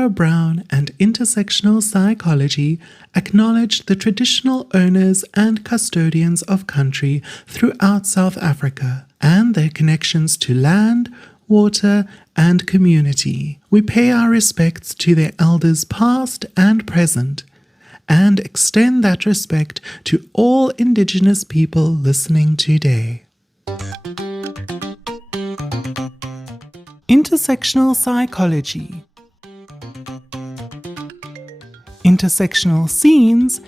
Aurora Brown and Intersectional Psychology acknowledge the traditional owners and custodians of country throughout South Africa and their connections to land, water, and community. We pay our respects to their elders past and present, and extend that respect to all Indigenous people listening today. Intersectional Psychology. Intersectional Scenes,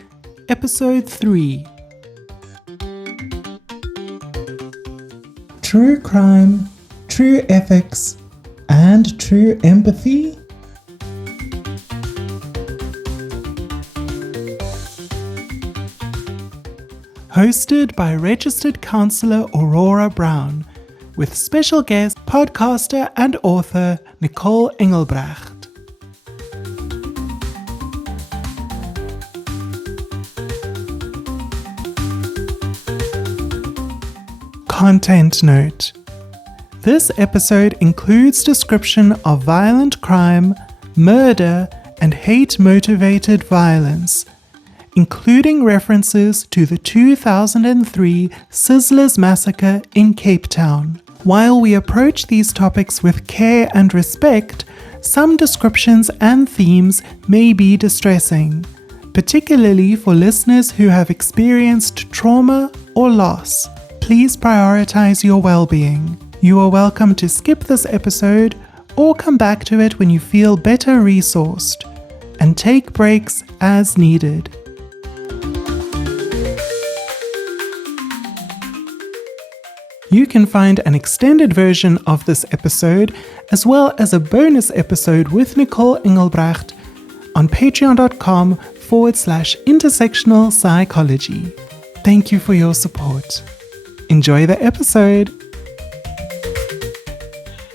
Episode 3. True crime, true ethics, and true empathy? Hosted by registered counsellor Aurora Brown, with special guest, podcaster and author Nicole Engelbrecht. Content note. This episode includes description of violent crime, murder, and hate-motivated violence, including references to the 2003 Sizzlers massacre in Cape Town. While we approach these topics with care and respect, some descriptions and themes may be distressing, particularly for listeners who have experienced trauma or loss. Please prioritize your well-being. You are welcome to skip this episode or come back to it when you feel better resourced, and take breaks as needed. You can find an extended version of this episode, as well as a bonus episode with Nicole Engelbrecht, on patreon.com/intersectional psychology. Thank you for your support. Enjoy the episode.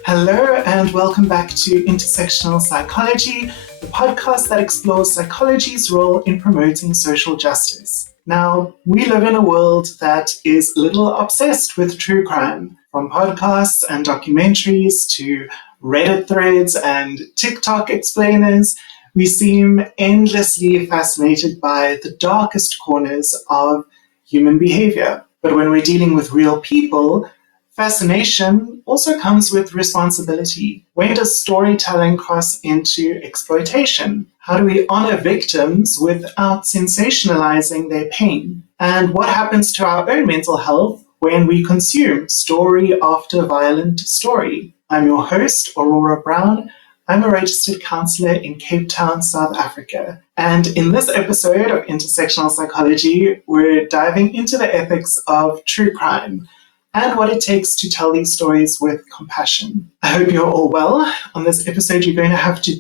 Hello and welcome back to Intersectional Psychology, the podcast that explores psychology's role in promoting social justice. Now, we live in a world that is a little obsessed with true crime, from podcasts and documentaries to Reddit threads and TikTok explainers. We seem endlessly fascinated by the darkest corners of human behavior. But when we're dealing with real people, fascination also comes with responsibility. When does storytelling cross into exploitation? How do we honor victims without sensationalizing their pain? And what happens to our own mental health when we consume story after violent story? I'm your host, Aurora Brown. I'm a registered counsellor in Cape Town, South Africa. And in this episode of Intersectional Psychology, we're diving into the ethics of true crime and what it takes to tell these stories with compassion. I hope you're all well. On this episode, you're going to have to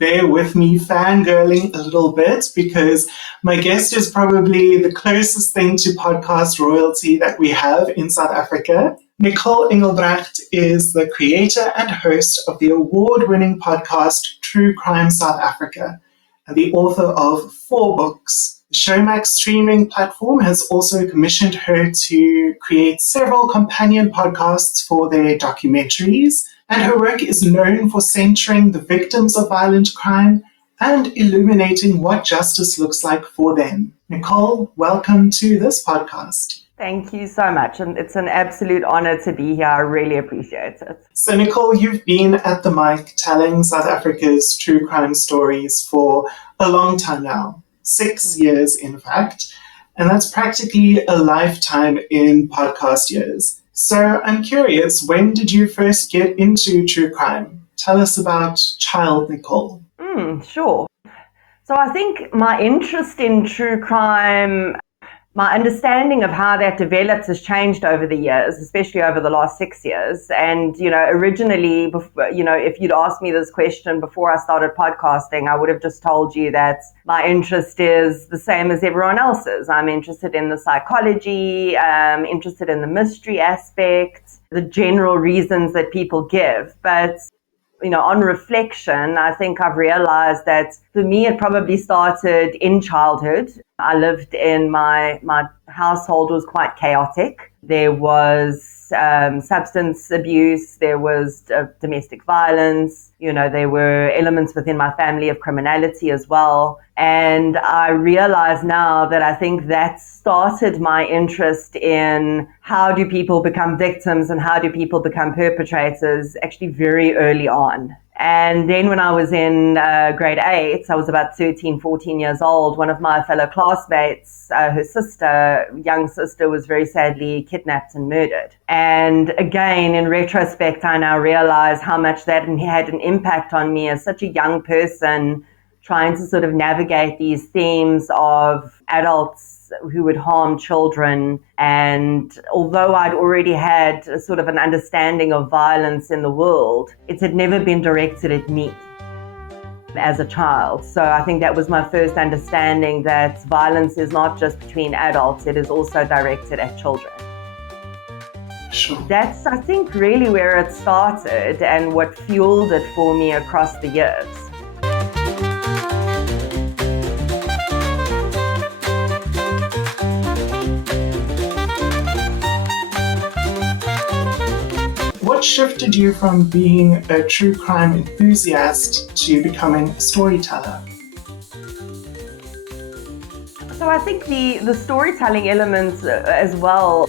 bear with me fangirling a little bit because my guest is probably the closest thing to podcast royalty that we have in South Africa. Nicole Engelbrecht is the creator and host of the award-winning podcast True Crime South Africa and the author of 4 books. The Showmax streaming platform has also commissioned her to create several companion podcasts for their documentaries, and her work is known for centering the victims of violent crime and illuminating what justice looks like for them. Nicole, welcome to this podcast. Thank you so much, and it's an absolute honor to be here. I really appreciate it. So Nicole, you've been at the mic telling South Africa's true crime stories for a long time now. 6 years, in fact, and that's practically a lifetime in podcast years. So I'm curious, when did you first get into true crime? Tell us about child Nicole. Sure. So I think my interest in true crime, my understanding of how that develops has changed over the years, especially over the last 6 years. And, originally, if you'd asked me this question before I started podcasting, I would have just told you that my interest is the same as everyone else's. I'm interested in the psychology, interested in the mystery aspect, the general reasons that people give. But on reflection, I think I've realized that for me, it probably started in childhood. I lived in my household was quite chaotic. There was substance abuse, there was domestic violence, there were elements within my family of criminality as well. And I realize now that I think that started my interest in how do people become victims and how do people become perpetrators actually very early on. And then when I was in grade 8, I was about 13, 14 years old, one of my fellow classmates, her young sister, was very sadly kidnapped and murdered. And again, in retrospect, I now realize how much that had an impact on me as such a young person, trying to sort of navigate these themes of adults who would harm children. And although I'd already had a sort of an understanding of violence in the world, it had never been directed at me as a child. So I think that was my first understanding that violence is not just between adults, it is also directed at children. Sure. That's, I think, really where it started and what fueled it for me across the years. What shifted you from being a true crime enthusiast to becoming a storyteller? So I think the storytelling elements as well,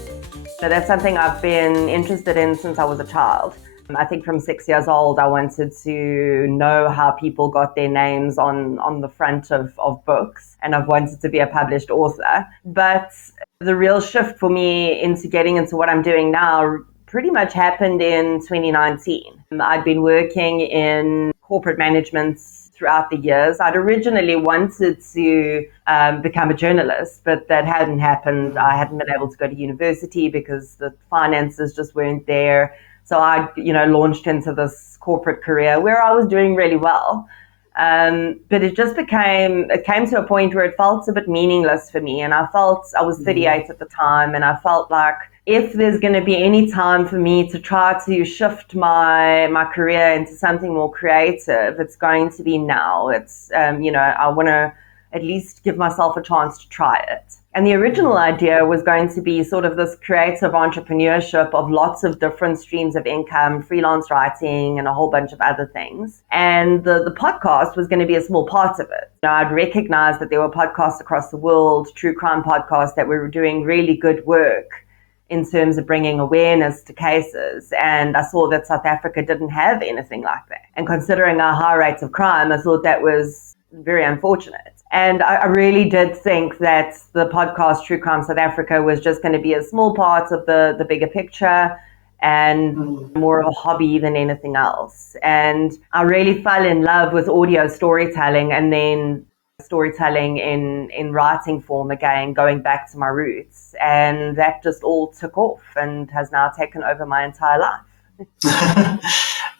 that's something I've been interested in since I was a child. I think from 6 years old, I wanted to know how people got their names on the front of books, and I've wanted to be a published author. But the real shift for me into getting into what I'm doing now pretty much happened in 2019. I'd been working in corporate management throughout the years. I'd originally wanted to become a journalist, but that hadn't happened. I hadn't been able to go to university because the finances just weren't there. So I, launched into this corporate career where I was doing really well. But it came to a point where it felt a bit meaningless for me. And I was 38 at the time, and I felt like if there's going to be any time for me to try to shift my career into something more creative, it's going to be now. It's, I want to at least give myself a chance to try it. And the original idea was going to be sort of this creative entrepreneurship of lots of different streams of income, freelance writing, and a whole bunch of other things. And the podcast was going to be a small part of it. I'd recognized that there were podcasts across the world, true crime podcasts, that were doing really good work in terms of bringing awareness to cases. And I saw that South Africa didn't have anything like that. And considering our high rates of crime, I thought that was very unfortunate. And I really did think that the podcast True Crime South Africa was just going to be a small part of the bigger picture and more of a hobby than anything else. And I really fell in love with audio storytelling, and then storytelling in writing form again, going back to my roots. And that just all took off and has now taken over my entire life.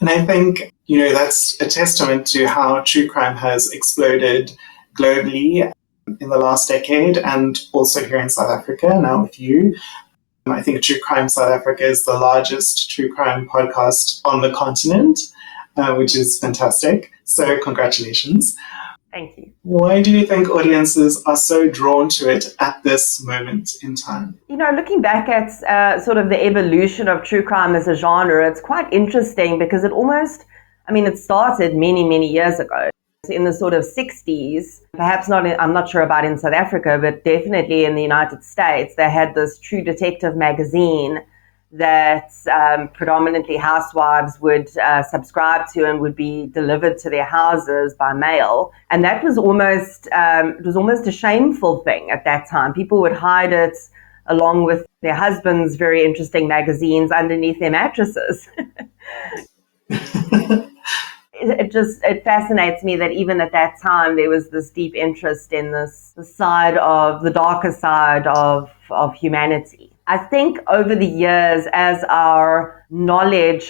And I think, that's a testament to how true crime has exploded globally in the last decade, and also here in South Africa now with you. I think True Crime South Africa is the largest true crime podcast on the continent, which is fantastic. So congratulations. Thank you. Why do you think audiences are so drawn to it at this moment in time? Looking back at sort of the evolution of true crime as a genre, it's quite interesting because it started many, many years ago. In the sort of 60s, perhaps I'm not sure about in South Africa, but definitely in the United States, they had this True Detective magazine that predominantly housewives would subscribe to and would be delivered to their houses by mail. And that was almost a shameful thing at that time. People would hide it along with their husbands' very interesting magazines underneath their mattresses. It fascinates me that even at that time there was this deep interest in the darker side of humanity. I think over the years, as our knowledge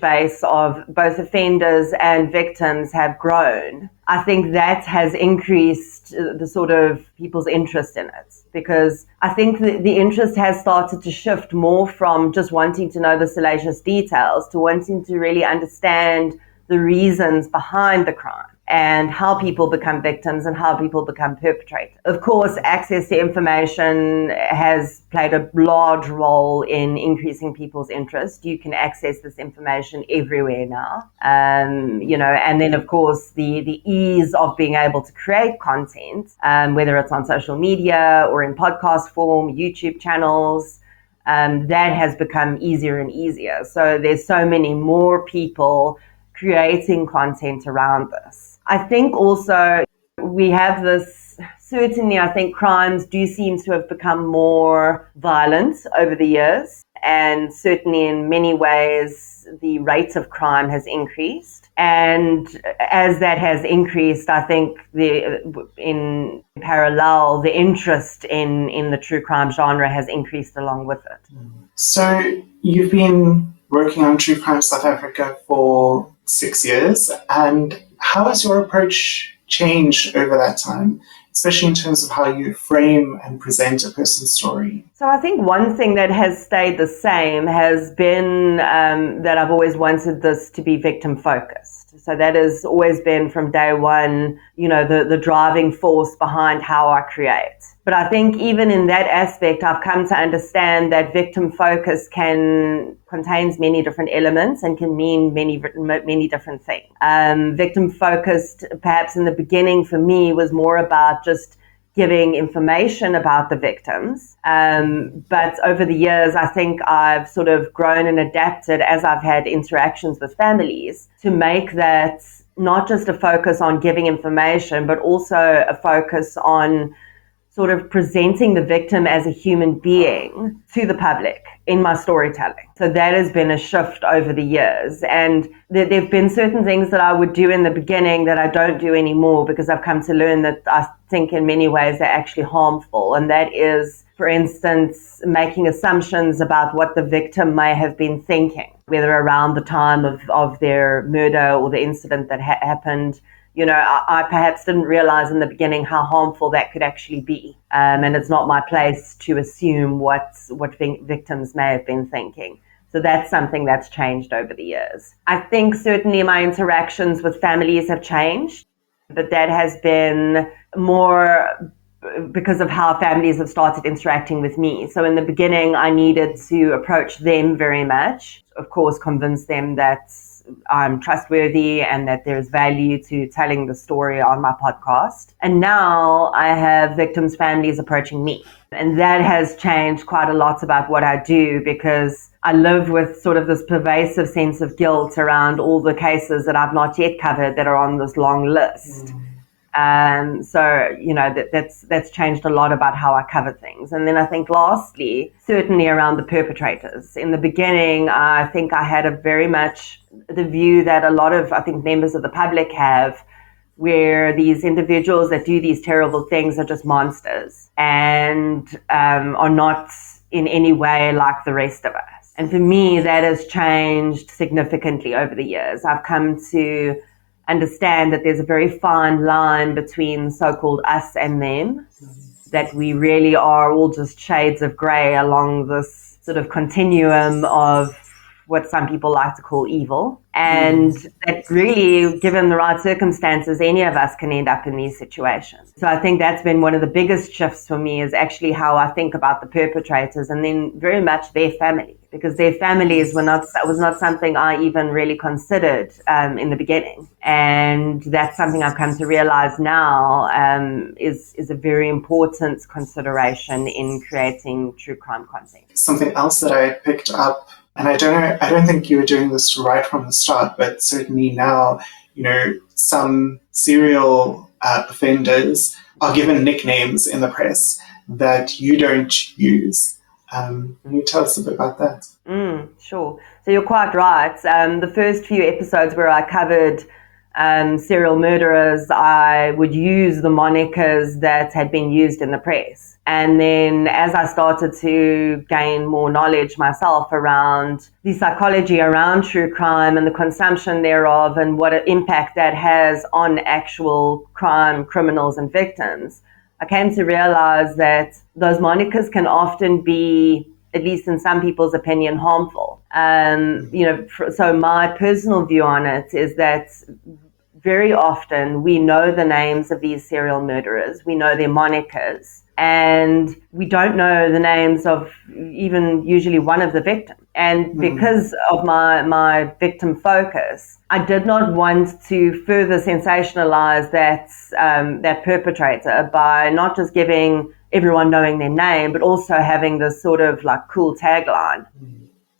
base of both offenders and victims have grown, I think that has increased the sort of people's interest in it. Because I think the interest has started to shift more from just wanting to know the salacious details to wanting to really understand the reasons behind the crime. and how people become victims and how people become perpetrators. Of course, access to information has played a large role in increasing people's interest. You can access this information everywhere now. And then of course the ease of being able to create content, whether it's on social media or in podcast form, YouTube channels, that has become easier and easier. So there's so many more people creating content around this. I think also we have this, certainly I think crimes do seem to have become more violent over the years, and certainly in many ways the rate of crime has increased. And as that has increased, I think in parallel, the interest in the true crime genre has increased along with it. So you've been working on True Crime South Africa for 6 years, and how has your approach changed over that time, especially in terms of how you frame and present a person's story? So I think one thing that has stayed the same has been that I've always wanted this to be victim focused. So that has always been from day one, the driving force behind how I create. But I think even in that aspect, I've come to understand that victim focus contains many different elements and can mean many different things. Victim focused, perhaps in the beginning for me, was more about just giving information about the victims. But over the years, I think I've sort of grown and adapted as I've had interactions with families to make that not just a focus on giving information, but also a focus on sort of presenting the victim as a human being to the public in my storytelling. So that has been a shift over the years. And there have been certain things that I would do in the beginning that I don't do anymore, because I've come to learn that I think in many ways they're actually harmful. And that is, for instance, making assumptions about what the victim may have been thinking, whether around the time of their murder or the incident that happened. I perhaps didn't realize in the beginning how harmful that could actually be. And it's not my place to assume what victims may have been thinking. So that's something that's changed over the years. I think certainly my interactions with families have changed, but that has been more because of how families have started interacting with me. So in the beginning, I needed to approach them very much, of course, convince them that I'm trustworthy and that there's value to telling the story on my podcast. And now I have victims' families approaching me. And that has changed quite a lot about what I do, because I live with sort of this pervasive sense of guilt around all the cases that I've not yet covered that are on this long list. That's changed a lot about how I cover things. And then I think lastly, certainly around the perpetrators. In the beginning, I think I had a very much the view that a lot of, I think, members of the public have, where these individuals that do these terrible things are just monsters and are not in any way like the rest of us. And for me, that has changed significantly over the years. I've come to understand that there's a very fine line between so-called us and them, that we really are all just shades of grey along this sort of continuum of what some people like to call evil. And that really, given the right circumstances, any of us can end up in these situations. So I think that's been one of the biggest shifts for me, is actually how I think about the perpetrators, and then very much their family, because their families was not something I even really considered in the beginning. And that's something I've come to realize now is a very important consideration in creating true crime content. Something else that I picked up, and I don't think you were doing this right from the start, but certainly now, some serial offenders are given nicknames in the press that you don't use. Can you tell us a bit about that? Sure. So you're quite right. The first few episodes where I covered serial murderers, I would use the monikers that had been used in the press. And then as I started to gain more knowledge myself around the psychology around true crime and the consumption thereof and what an impact that has on actual crime, criminals and victims, I came to realize that those monikers can often be, at least in some people's opinion, harmful. So my personal view on it is that very often we know the names of these serial murderers, we know their monikers, and we don't know the names of even usually one of the victims. And because of my victim focus, I did not want to further sensationalize that perpetrator by not just giving everyone knowing their name, but also having this sort of like cool tagline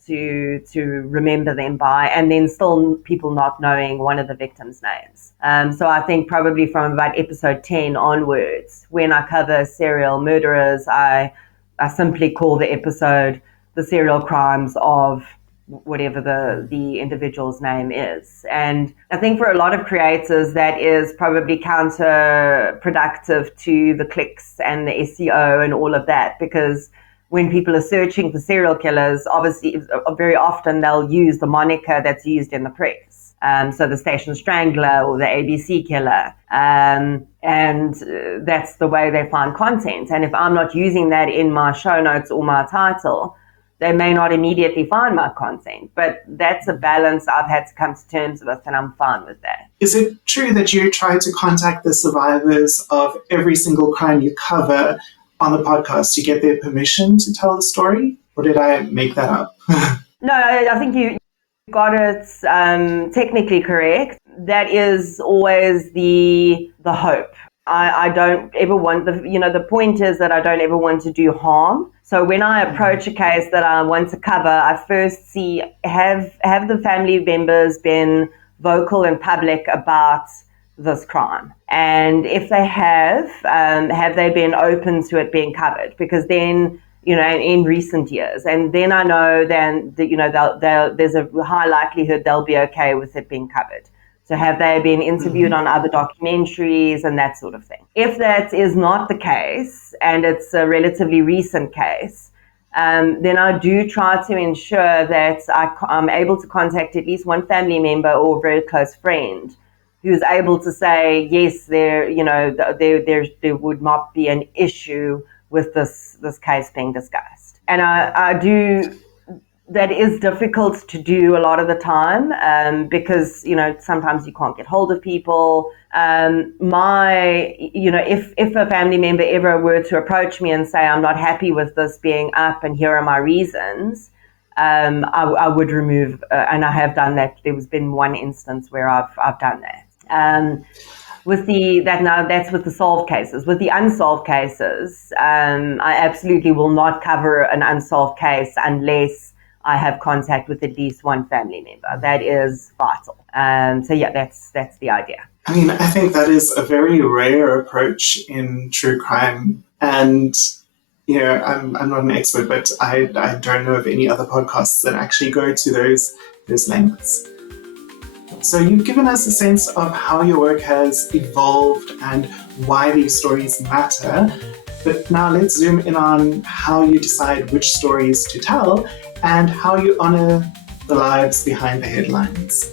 to remember them by, and then still people not knowing one of the victims' names. So I think probably from about episode 10 onwards, when I cover serial murderers, I simply call the episode The Serial Crimes of whatever the individual's name is. And I think for a lot of creators, that is probably counterproductive to the clicks and the SEO and all of that, because when people are searching for serial killers, obviously, very often they'll use the moniker that's used in the press. So the Station Strangler or the ABC Killer. And that's the way they find content. And if I'm not using that in my show notes or my title, they may not immediately find my content. But that's a balance I've had to come to terms with, and I'm fine with that. Is it true that you try to contact the survivors of every single crime you cover on the podcast to get their permission to tell the story? Or did I make that up? No, I think you got it technically correct. That is always the hope. I don't ever want the point is that I don't ever want to do harm. So when I approach a case that I want to cover, I first see have the family members been vocal and public about this crime, and if they have they been open to it being covered? Because then, in recent years, and then I know then that, there's a high likelihood they'll be okay with it being covered. So have they been interviewed on other documentaries and that sort of thing? If that is not the case, and it's a relatively recent case, then I do try to ensure that I'm able to contact at least one family member or a very close friend who's able to say, yes, there would not be an issue with this case being discussed. And I do. That is difficult to do a lot of the time because, sometimes you can't get hold of people. If a family member ever were to approach me and say, I'm not happy with this being up and here are my reasons, I would remove, and I have done that. There's been one instance where I've done that. That's with the solved cases. With the unsolved cases, I absolutely will not cover an unsolved case unless I have contact with at least one family member. That is vital. That's the idea. I mean, I think that is a very rare approach in true crime. And, I'm not an expert, but I don't know of any other podcasts that actually go to those lengths. So you've given us a sense of how your work has evolved and why these stories matter. But now let's zoom in on how you decide which stories to tell and how you honor the lives behind the headlines.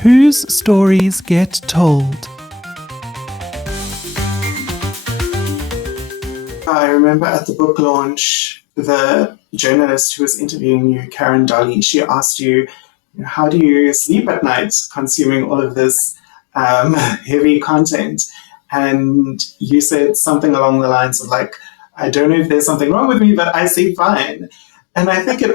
Whose stories get told? I remember at the book launch, the journalist who was interviewing you, Karen Dolly, she asked you, how do you sleep at night consuming all of this heavy content? And you said something along the lines of like, I don't know if there's something wrong with me, but I sleep fine. And I think it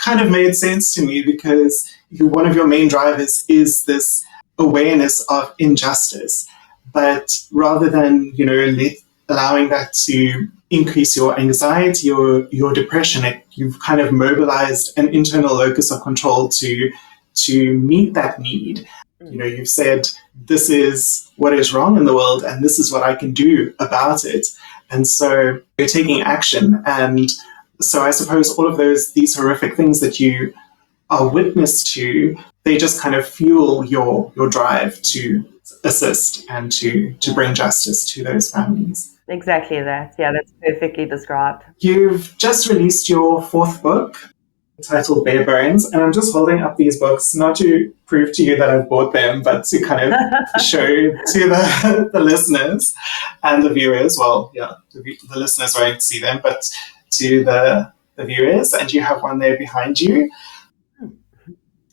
kind of made sense to me because one of your main drivers is this awareness of injustice. But rather than, allowing that to increase your anxiety or your depression, you've kind of mobilized an internal locus of control to meet that need. You've said, this is what is wrong in the world and this is what I can do about it. And so you're taking action. And so I suppose all of these horrific things that you are witness to, they just kind of fuel your drive to assist and to bring justice to those families. Exactly that. Yeah, that's perfectly described. You've just released your fourth book, titled Bare Bones, and I'm just holding up these books, not to prove to you that I've bought them, but to kind of show to the listeners and the viewers. Well, yeah, the listeners won't see them, but to the viewers, and you have one there behind you.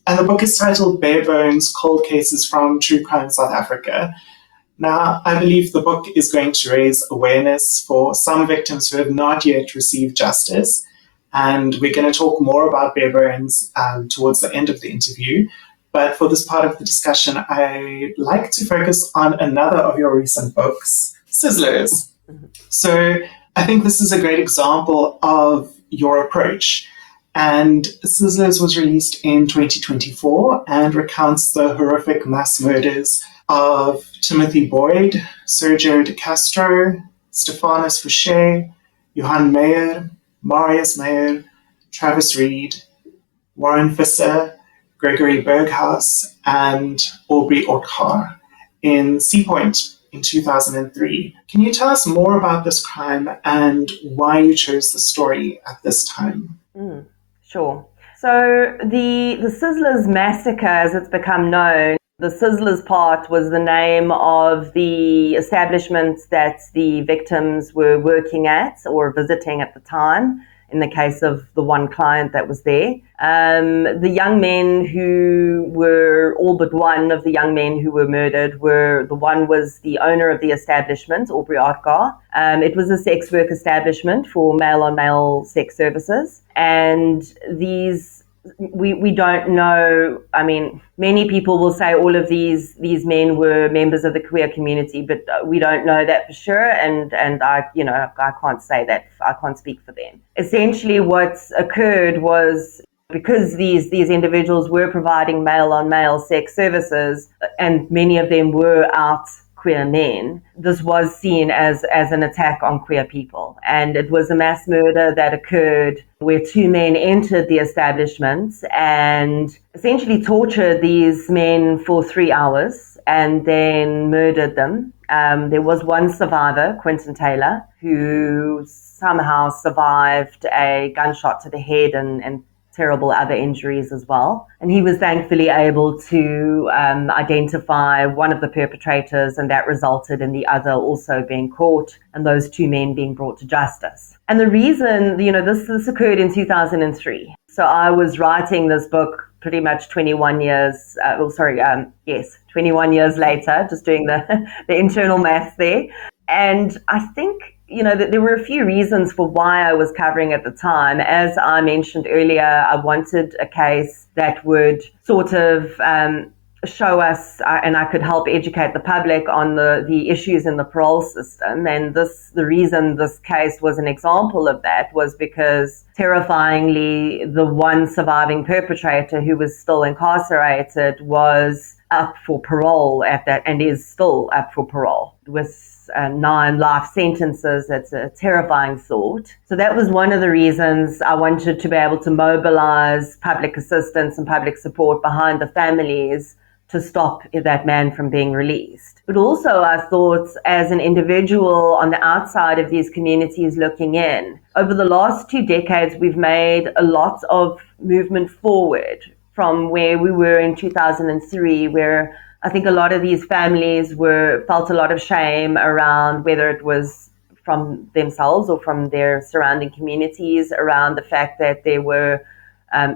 And the book is titled Bare Bones, Cold Cases from True Crime South Africa. Now, I believe the book is going to raise awareness for some victims who have not yet received justice. And we're going to talk more about Bare Bones towards the end of the interview. But for this part of the discussion, I'd like to focus on another of your recent books, Sizzlers. So I think this is a great example of your approach. And Sizzlers was released in 2024 and recounts the horrific mass murders of Timothy Boyd, Sergio de Castro, Stephanus Fouché, Johan Meyer, Marius Meyer, Travis Reed, Warren Visser, Gregory Berghaus, and Aubrey Otkar in Sea Point in 2003. Can you tell us more about this crime and why you chose the story at this time? Sure. So the Sizzlers massacre, as it's become known, the Sizzlers part was the name of the establishment that the victims were working at or visiting at the time, in the case of the one client that was there. The young men who were, all but one of the young men who were murdered, the one was the owner of the establishment, Aubrey Otkar. It was a sex work establishment for male-on-male sex services. And we don't know, I mean, many people will say all of these men were members of the queer community, but we don't know that for sure, and I can't say that, I can't speak for them. Essentially what occurred was, because these individuals were providing male-on-male sex services, and many of them were out queer men, this was seen as an attack on queer people. And it was a mass murder that occurred where two men entered the establishment and essentially tortured these men for 3 hours and then murdered them. There was one survivor, Quentin Taylor, who somehow survived a gunshot to the head and terrible other injuries as well. And he was thankfully able to identify one of the perpetrators, and that resulted in the other also being caught and those two men being brought to justice. And the reason, this occurred in 2003. So I was writing this book pretty much 21 years, 21 years later, just doing the internal math there. And I think that there were a few reasons for why I was covering at the time. As I mentioned earlier, I wanted a case that would sort of show us, and I could help educate the public on the issues in the parole system. And the reason this case was an example of that was because, terrifyingly, the one surviving perpetrator who was still incarcerated was up for parole at that, and is still up for parole with 9 life sentences. That's a terrifying thought. So that was one of the reasons I wanted to be able to mobilize public assistance and public support behind the families to stop that man from being released. But also I thought, as an individual on the outside of these communities looking in, over the last 2 decades, we've made a lot of movement forward from where we were in 2003, where I think a lot of these families felt a lot of shame around, whether it was from themselves or from their surrounding communities, around the fact that there were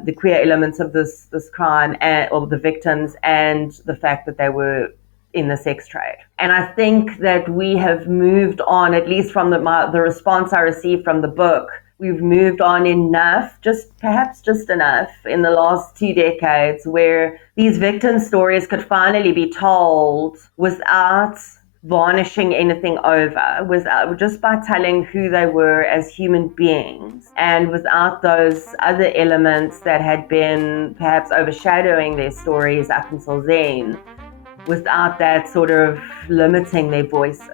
the queer elements of this crime, or the victims, and the fact that they were in the sex trade. And I think that we have moved on, at least from the response I received from the book, we've moved on enough, perhaps just enough, in the last 2 decades, where these victim stories could finally be told without varnishing anything over, just by telling who they were as human beings, and without those other elements that had been perhaps overshadowing their stories up until then, without that sort of limiting their voices.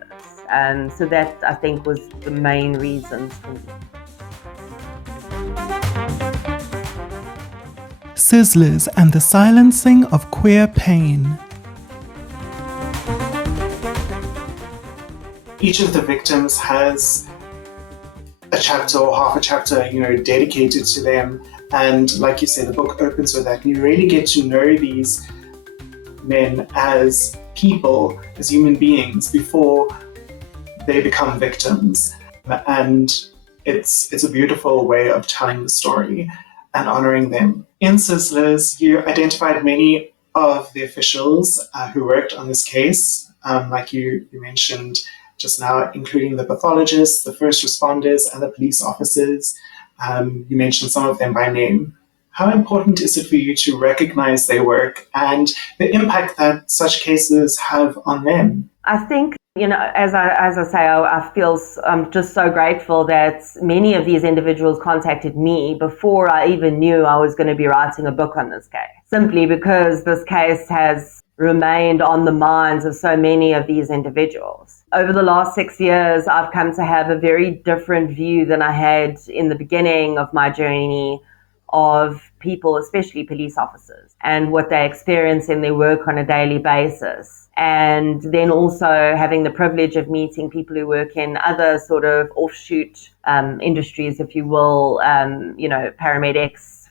So that, I think, was the main reasons for me. Sizzlers and the Silencing of Queer Pain. Each of the victims has a chapter or half a chapter, dedicated to them. And like you said, the book opens with that. You really get to know these men as people, as human beings, before they become victims. And it's a beautiful way of telling the story. and honoring them. In Sizzlers, you identified many of the officials who worked on this case, like you mentioned just now, including the pathologists, the first responders, and the police officers. You mentioned some of them by name. How important is it for you to recognize their work and the impact that such cases have on them? I think, as I say, I'm just so grateful that many of these individuals contacted me before I even knew I was going to be writing a book on this case, simply because this case has remained on the minds of so many of these individuals. Over the last 6 years, I've come to have a very different view than I had in the beginning of my journey of people, especially police officers, and what they experience in their work on a daily basis. And then also having the privilege of meeting people who work in other sort of offshoot industries, if you will, paramedics,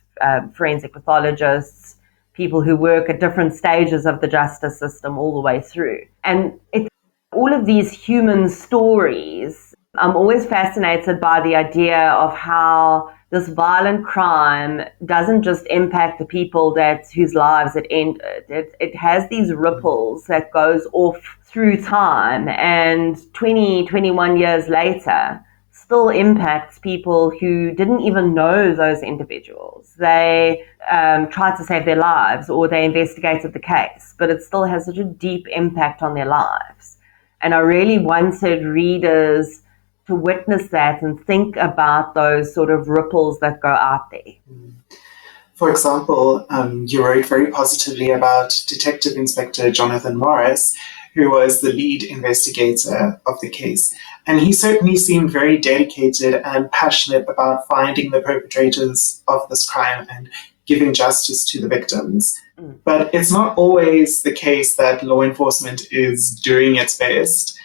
forensic pathologists, people who work at different stages of the justice system all the way through. And all of these human stories, I'm always fascinated by the idea of how this violent crime doesn't just impact the people whose lives it ended. It has these ripples that goes off through time, and 20, 21 years later still impacts people who didn't even know those individuals. They tried to save their lives or they investigated the case, but it still has such a deep impact on their lives. And I really wanted readers to witness that and think about those sort of ripples that go out there. For example, you wrote very positively about Detective Inspector Jonathan Morris, who was the lead investigator of the case. And he certainly seemed very dedicated and passionate about finding the perpetrators of this crime and giving justice to the victims. But it's not always the case that law enforcement is doing its best.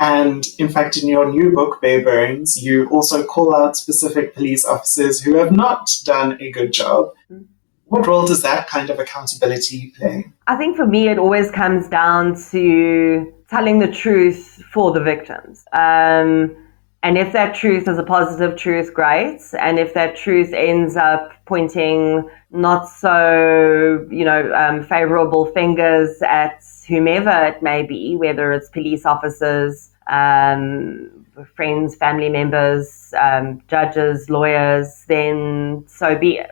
And in fact, in your new book, Bare Bones, you also call out specific police officers who have not done a good job. What role does that kind of accountability play? I think for me, it always comes down to telling the truth for the victims. And if that truth is a positive truth, great. And if that truth ends up pointing not so, favorable fingers at whomever it may be, whether it's police officers, friends, family members, judges, lawyers, then so be it.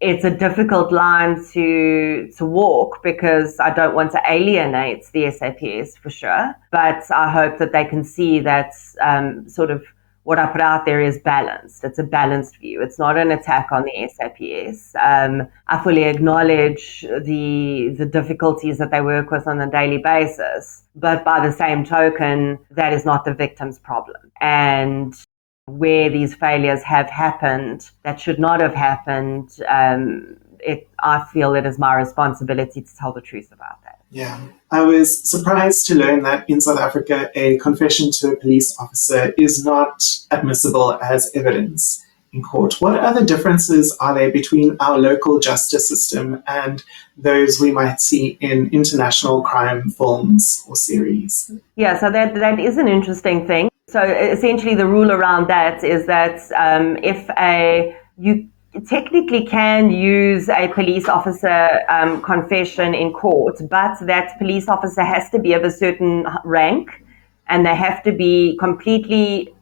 It's a difficult line to walk because I don't want to alienate the SAPS for sure, but I hope that they can see that sort of what I put out there is balanced. It's a balanced view. It's not an attack on the SAPS. I fully acknowledge the difficulties that they work with on a daily basis, but by the same token, that is not the victim's problem. And where these failures have happened that should not have happened, I feel it is my responsibility to tell the truth about that. Yeah. I was surprised to learn that in South Africa, a confession to a police officer is not admissible as evidence in court. What other differences are there between our local justice system and those we might see in international crime films or series? Yeah, so that is an interesting thing. So essentially the rule around that is that you technically can use a police officer confession in court, but that police officer has to be of a certain rank and they have to be completely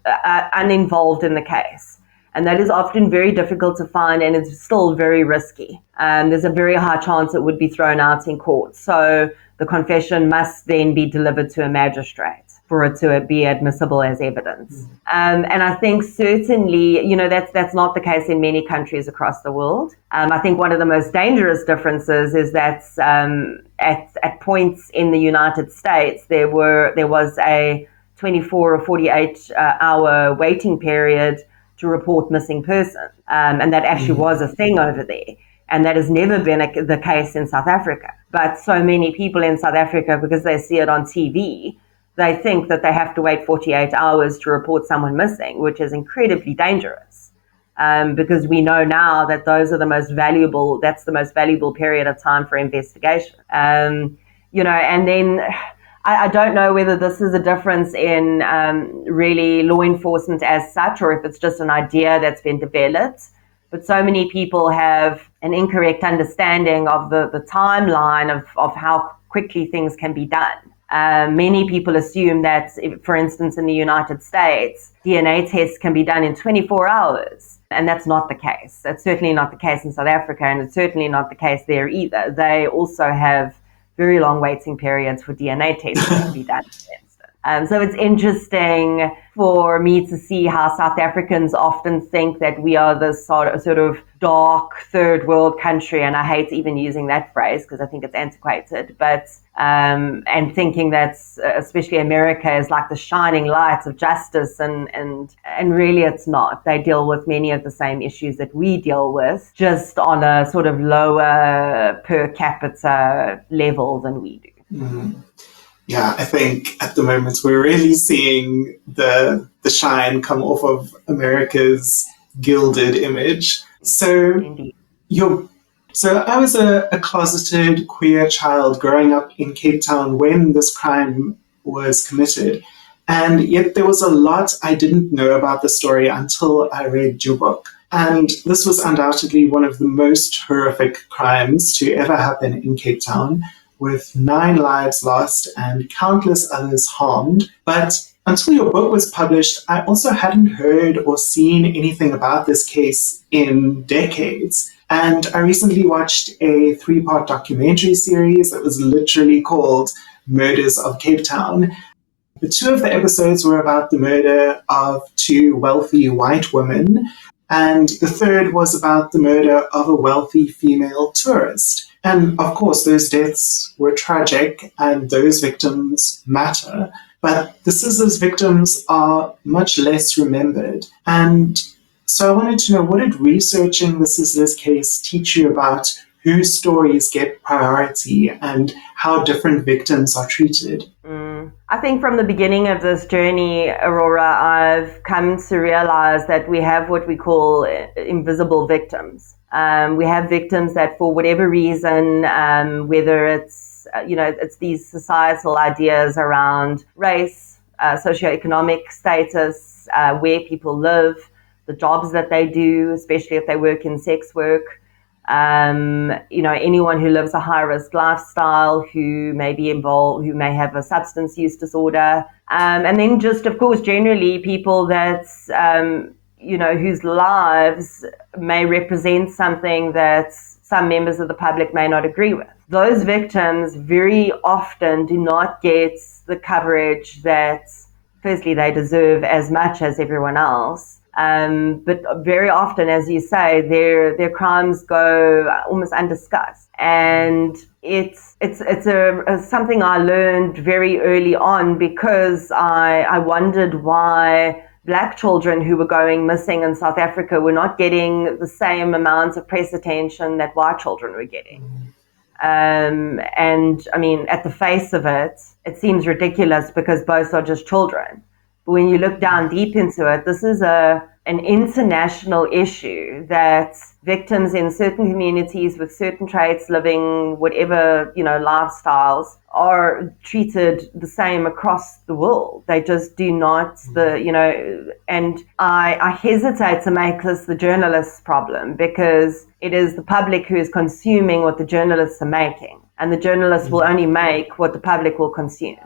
uninvolved in the case. And that is often very difficult to find, and it's still very risky. There's a very high chance it would be thrown out in court. So the confession must then be delivered to a magistrate for it to be admissible as evidence. And I think certainly, that's not the case in many countries across the world. I think one of the most dangerous differences is that at points in the United States, there was a 24 or 48 hour waiting period to report missing person. And that actually was a thing over there. And that has never been the case in South Africa. But so many people in South Africa, because they see it on TV, they think that they have to wait 48 hours to report someone missing, which is incredibly dangerous. Because we know now that that's the most valuable period of time for investigation. And then I don't know whether this is a difference in really law enforcement as such, or if it's just an idea that's been developed. But so many people have an incorrect understanding of the timeline of how quickly things can be done. Many people assume that, for instance, in the United States, DNA tests can be done in 24 hours. And that's not the case. That's certainly not the case in South Africa, and it's certainly not the case there either. They also have very long waiting periods for DNA testing to be done. So it's interesting for me to see how South Africans often think that we are this sort of dark third world country, and I hate even using that phrase because I think it's antiquated, but and thinking that especially America is like the shining light of justice, and really it's not. They deal with many of the same issues that we deal with, just on a sort of lower per capita level than we do. Mm. Yeah, I think at the moment we're really seeing the shine come off of America's gilded image. So Indeed. So I was a closeted queer child growing up in Cape Town when this crime was committed. And yet there was a lot I didn't know about the story until I read your book. And this was undoubtedly one of the most horrific crimes to ever happen in Cape Town, with 9 lives lost and countless others harmed. But until your book was published, I also hadn't heard or seen anything about this case in decades. And I recently watched a 3-part documentary series that was literally called Murders of Cape Town. The 2 of the episodes were about the murder of 2 wealthy white women, and the 3rd was about the murder of a wealthy female tourist. And of course, those deaths were tragic and those victims matter, but the Sizzlers victims are much less remembered. And so I wanted to know, what did researching the Sizzlers case teach you about whose stories get priority and how different victims are treated? I think from the beginning of this journey, Aurora, I've come to realize that we have what we call invisible victims. We have victims that, for whatever reason, whether it's it's these societal ideas around race, socioeconomic status, where people live, the jobs that they do, especially if they work in sex work. Anyone who lives a high-risk lifestyle, who may be involved, who may have a substance use disorder, and then just, of course, generally people that, whose lives may represent something that some members of the public may not agree with. Those victims very often do not get the coverage that, firstly, they deserve as much as everyone else. But very often, as you say, their crimes go almost undiscussed, and it's something I learned very early on, because I wondered why Black children who were going missing in South Africa were not getting the same amount of press attention that white children were getting. And I mean, at the face of it, it seems ridiculous because both are just children. But when you look down deep into it, this is an international issue that victims in certain communities with certain traits, living whatever, lifestyles, are treated the same across the world. They just do not, and I hesitate to make this the journalist's problem, because it is the public who is consuming what the journalists are making, and the journalists will only make what the public will consume.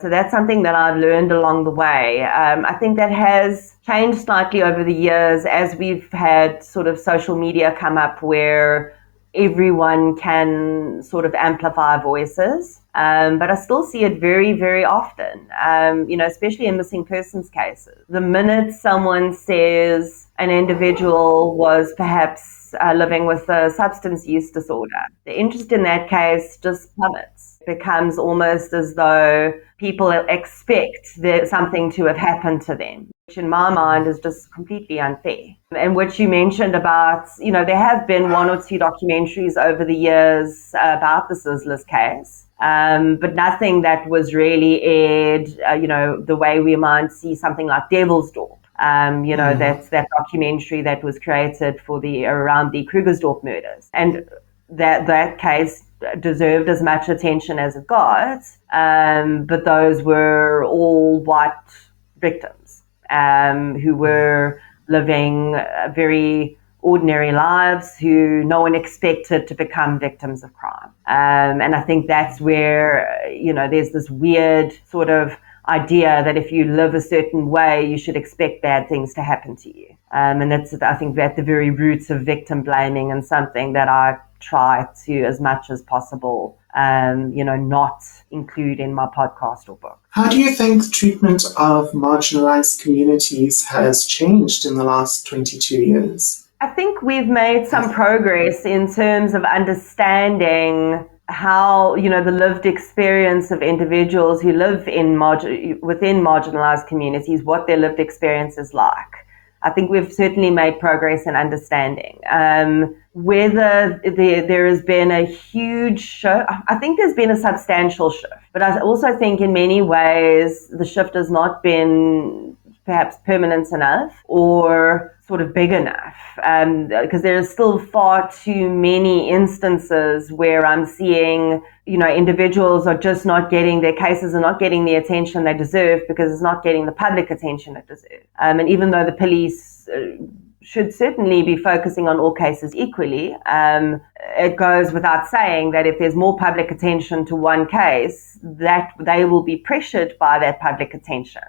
So that's something that I've learned along the way. I think that has changed slightly over the years as we've had sort of social media come up, where everyone can sort of amplify voices. But I still see it very, very often, especially in missing persons cases. The minute someone says an individual was perhaps living with a substance use disorder, the interest in that case just plummets. It becomes almost as though people expect something to have happened to them, which in my mind is just completely unfair. And what you mentioned about, there have been 1 or 2 documentaries over the years about the Sizzlers case, but nothing that was really aired, the way we might see something like Devil's Door. That's that documentary that was created around the Krugersdorp murders. And that case deserved as much attention as it got, but those were all white victims who were living very ordinary lives who no one expected to become victims of crime. And I think that's where, there's this weird sort of idea that if you live a certain way, you should expect bad things to happen to you. And that's, I think, at the very roots of victim blaming, and something that I try to, as much as possible, not include in my podcast or book. How do you think treatment of marginalized communities has changed in the last 22 years? I think we've made some progress in terms of understanding how, the lived experience of individuals who live within marginalized communities, what their lived experience is like. I think we've certainly made progress in understanding. Whether there has been a huge shift, I think there's been a substantial shift, but I also think in many ways the shift has not been perhaps permanent enough or sort of big enough, because there are still far too many instances where I'm seeing, individuals are just not getting, their cases are not getting the attention they deserve because it's not getting the public attention it deserves. And even though the police should certainly be focusing on all cases equally, it goes without saying that if there's more public attention to one case, that they will be pressured by that public attention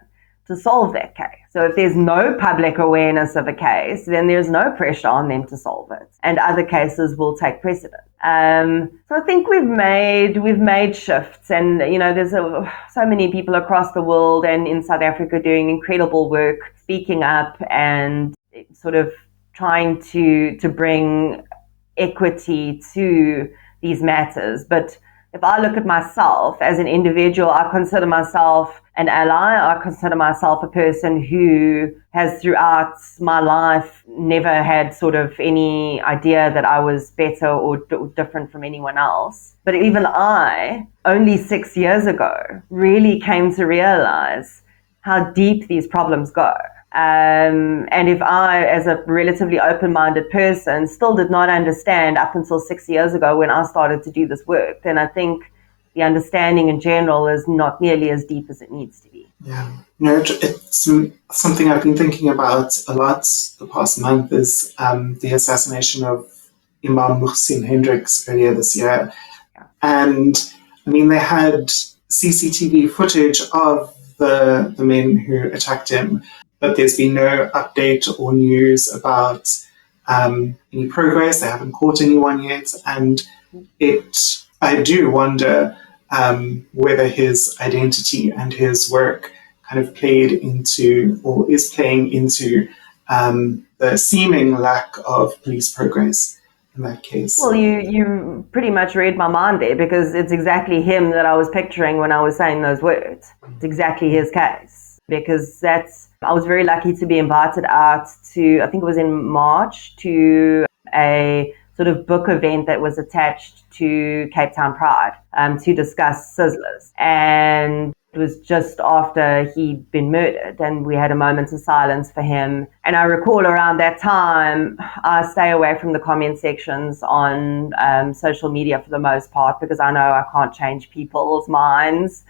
to solve that case. So if there's no public awareness of a case, then there's no pressure on them to solve it, and other cases will take precedent. So I think we've made shifts, and there's so many people across the world and in South Africa doing incredible work, speaking up and sort of trying to bring equity to these matters. But if I look at myself as an individual, I consider myself an ally. I consider myself a person who has throughout my life never had sort of any idea that I was better or different from anyone else. But even I, only 6 years ago, really came to realize how deep these problems go. And if I, as a relatively open-minded person, still did not understand up until 6 years ago when I started to do this work, then I think the understanding in general is not nearly as deep as it needs to be. Yeah, it's something I've been thinking about a lot the past month is the assassination of Imam Muhsin Hendricks earlier this year. Yeah. And I mean, they had CCTV footage of the men who attacked him, but there's been no update or news about any progress. They haven't caught anyone yet. And I do wonder whether his identity and his work kind of played into or is playing into the seeming lack of police progress in that case. Well, you pretty much read my mind there, because it's exactly him that I was picturing when I was saying those words. It's exactly his case, because I was very lucky to be invited out to, I think it was in March, to a sort of book event that was attached to Cape Town Pride to discuss Sizzlers. And it was just after he'd been murdered, and we had a moment of silence for him. And I recall around that time, I stay away from the comment sections on social media for the most part, because I know I can't change people's minds,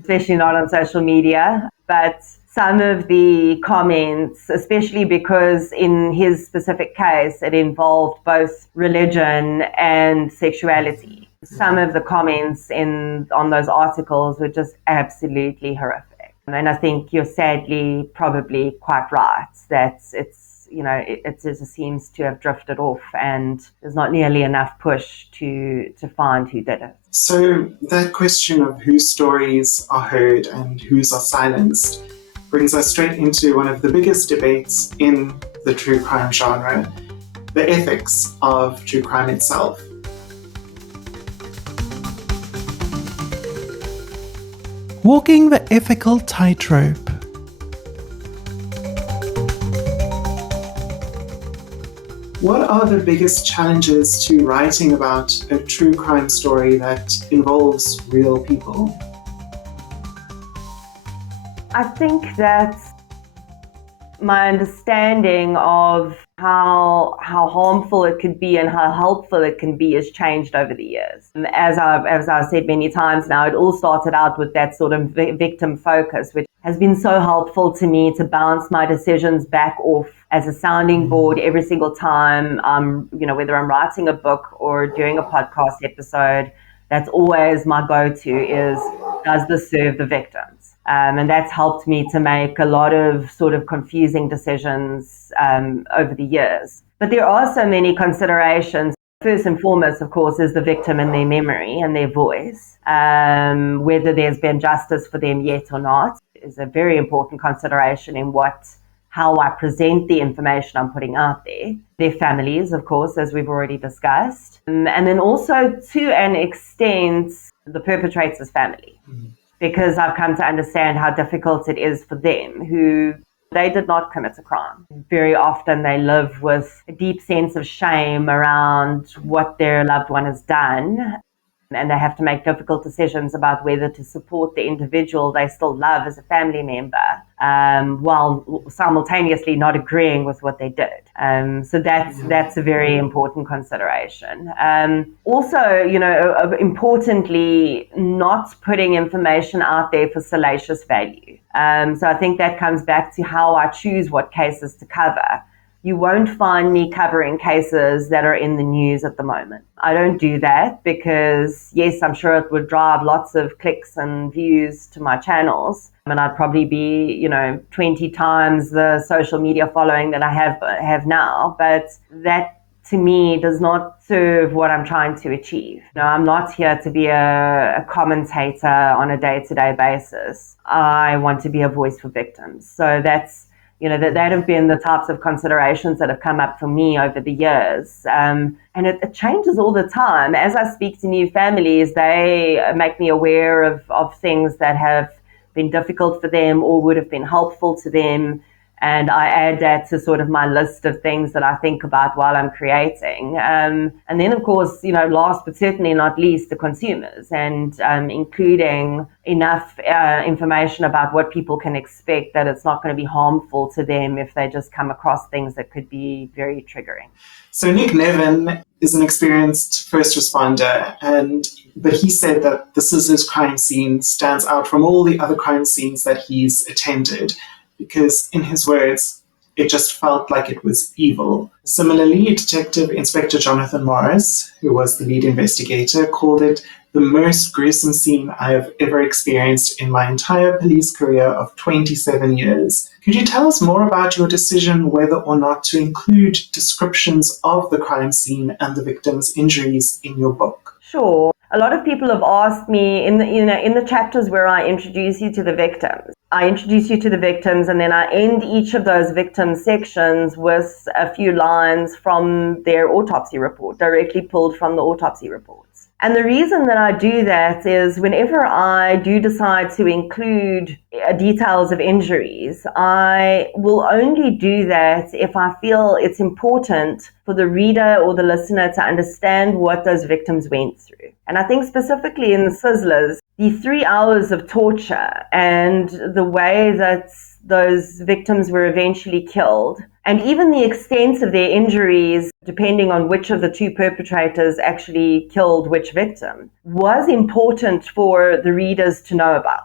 especially not on social media. But some of the comments, especially because in his specific case, it involved both religion and sexuality. Some of the comments on those articles were just absolutely horrific. And I think you're sadly probably quite right that it just seems to have drifted off, and there's not nearly enough push to find who did it. So that question of whose stories are heard and whose are silenced brings us straight into one of the biggest debates in the true crime genre, the ethics of true crime itself. Walking the ethical tightrope. What are the biggest challenges to writing about a true crime story that involves real people? I think that my understanding of how harmful it could be and how helpful it can be has changed over the years. As I've said many times now, it all started out with that sort of victim focus, which has been so helpful to me to bounce my decisions back off as a sounding board every single time, whether I'm writing a book or doing a podcast episode. That's always my go-to is, does this serve the victims? And that's helped me to make a lot of sort of confusing decisions over the years. But there are so many considerations. First and foremost, of course, is the victim and their memory and their voice. Whether there's been justice for them yet or not is a very important consideration in how I present the information I'm putting out there. Their families, of course, as we've already discussed. And then also, to an extent, the perpetrator's family. Because I've come to understand how difficult it is for them, who they did not commit a crime. Very often they live with a deep sense of shame around what their loved one has done. And they have to make difficult decisions about whether to support the individual they still love as a family member, while simultaneously not agreeing with what they did. So that's a very important consideration. Also, importantly, not putting information out there for salacious value. So I think that comes back to how I choose what cases to cover. You won't find me covering cases that are in the news at the moment. I don't do that because, yes, I'm sure it would drive lots of clicks and views to my channels. And I'd probably be, 20 times the social media following that I have now. But that, to me, does not serve what I'm trying to achieve. I'm not here to be a commentator on a day-to-day basis. I want to be a voice for victims. So that's, that have been the types of considerations that have come up for me over the years. And it changes all the time. As I speak to new families, they make me aware of things that have been difficult for them or would have been helpful to them. And I add that to sort of my list of things that I think about while I'm creating. And then, of course, last but certainly not least, the consumers, and including enough information about what people can expect, that it's not going to be harmful to them if they just come across things that could be very triggering. So Nick Nevin is an experienced first responder, but he said that the Sizzlers crime scene stands out from all the other crime scenes that he's attended, because, in his words, it just felt like it was evil. Similarly, Detective Inspector Jonathan Morris, who was the lead investigator, called it the most gruesome scene I have ever experienced in my entire police career of 27 years. Could you tell us more about your decision whether or not to include descriptions of the crime scene and the victim's injuries in your book? Sure. A lot of people have asked me in the chapters where I introduce you to the victims. I introduce you to the victims, and then I end each of those victim sections with a few lines from their autopsy report, directly pulled from the autopsy reports. And the reason that I do that is whenever I do decide to include details of injuries, I will only do that if I feel it's important for the reader or the listener to understand what those victims went through. And I think specifically in the Sizzlers, the 3 hours of torture and the way that those victims were eventually killed, and even the extent of their injuries, depending on which of the two perpetrators actually killed which victim, was important for the readers to know about.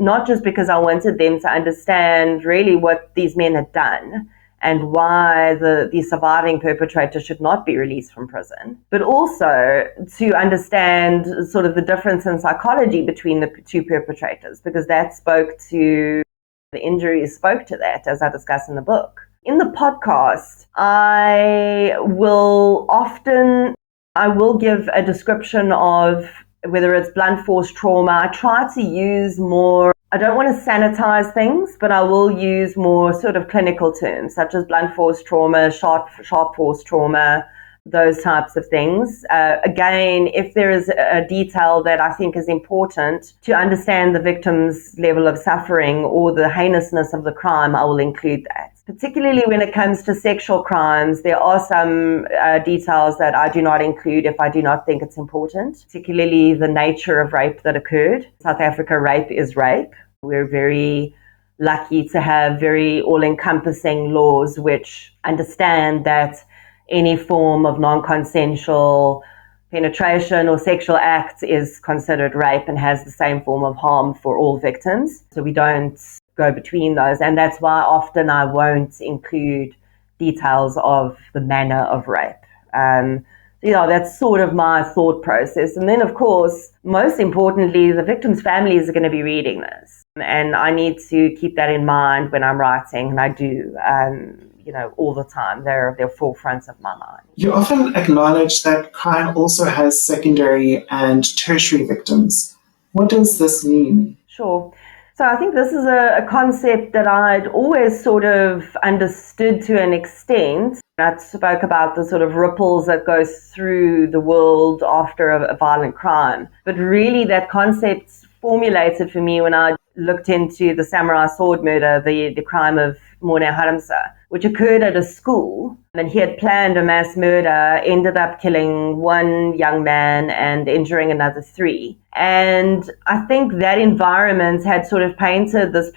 Not just because I wanted them to understand really what these men had done and why the surviving perpetrator should not be released from prison, but also to understand sort of the difference in psychology between the two perpetrators, because the injuries spoke to that, as I discuss in the book. In the podcast, I will give a description of whether it's blunt force trauma. I try to use more, I don't want to sanitize things, but I will use more sort of clinical terms, such as blunt force trauma, sharp force trauma, those types of things. Again, if there is a detail that I think is important to understand the victim's level of suffering or the heinousness of the crime, I will include that. Particularly when it comes to sexual crimes, there are some details that I do not include if I do not think it's important, particularly the nature of rape that occurred. South Africa, rape is rape. We're very lucky to have very all-encompassing laws which understand that any form of non-consensual penetration or sexual act is considered rape and has the same form of harm for all victims. So we don't go between those. And that's why often I won't include details of the manner of rape. That's sort of my thought process. And then, of course, most importantly, the victims' families are going to be reading this. And I need to keep that in mind when I'm writing, and I do, all the time. They're forefront of my mind. You often acknowledge that crime also has secondary and tertiary victims. What does this mean? Sure. So I think this is a concept that I'd always sort of understood to an extent. I spoke about the sort of ripples that go through the world after a violent crime. But really that concept formulated for me when I looked into the samurai sword murder, the crime of Morne Haramsa, which occurred at a school. And he had planned a mass murder, ended up killing one young man and injuring another three. And I think that environment had sort of painted this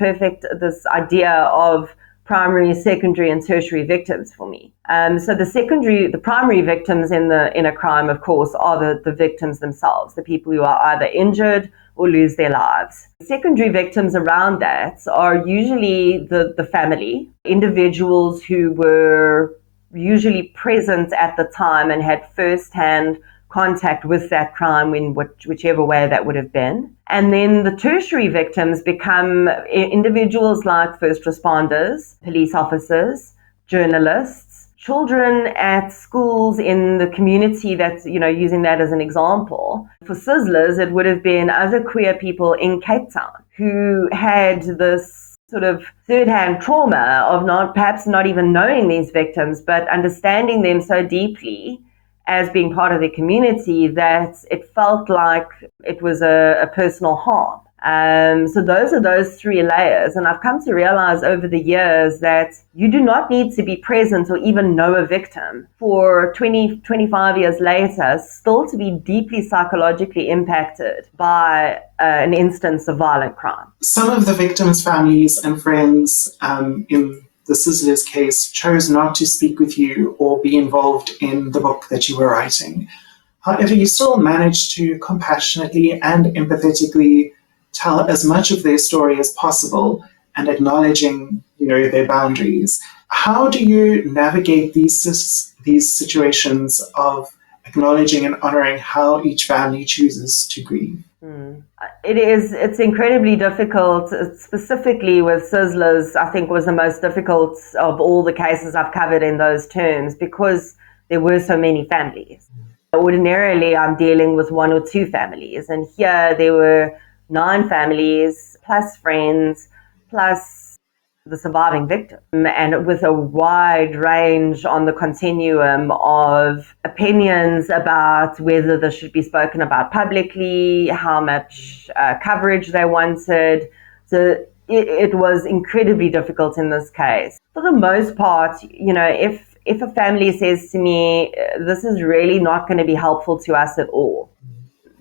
idea of primary, secondary, and tertiary victims for me. So the primary victims in a crime, of course, are the victims themselves, the people who are either injured or lose their lives. Secondary victims around that are usually the family, individuals who were usually present at the time and had first-hand contact with that crime in whichever way that would have been. And then the tertiary victims become individuals like first responders, police officers, journalists, children at schools in the community that's, using that as an example. For Sizzlers, it would have been other queer people in Cape Town who had this sort of third-hand trauma of perhaps not even knowing these victims, but understanding them so deeply as being part of the community that it felt like it was a personal harm. So those are those three layers. And I've come to realize over the years that you do not need to be present or even know a victim for 20, 25 years later still to be deeply psychologically impacted by an instance of violent crime. Some of the victims' families and friends in the Sizzlers case chose not to speak with you or be involved in the book that you were writing. However, you still managed to compassionately and empathetically tell as much of their story as possible and acknowledging, their boundaries. How do you navigate these situations of acknowledging and honoring how each family chooses to grieve? It's incredibly difficult, specifically with Sizzlers. I think was the most difficult of all the cases I've covered in those terms because there were so many families. Ordinarily, I'm dealing with one or two families, and here there were 9 families, plus friends, plus the surviving victim, and with a wide range on the continuum of opinions about whether this should be spoken about publicly, how much coverage they wanted. So it was incredibly difficult in this case. For the most part, if a family says to me, this is really not going to be helpful to us at all,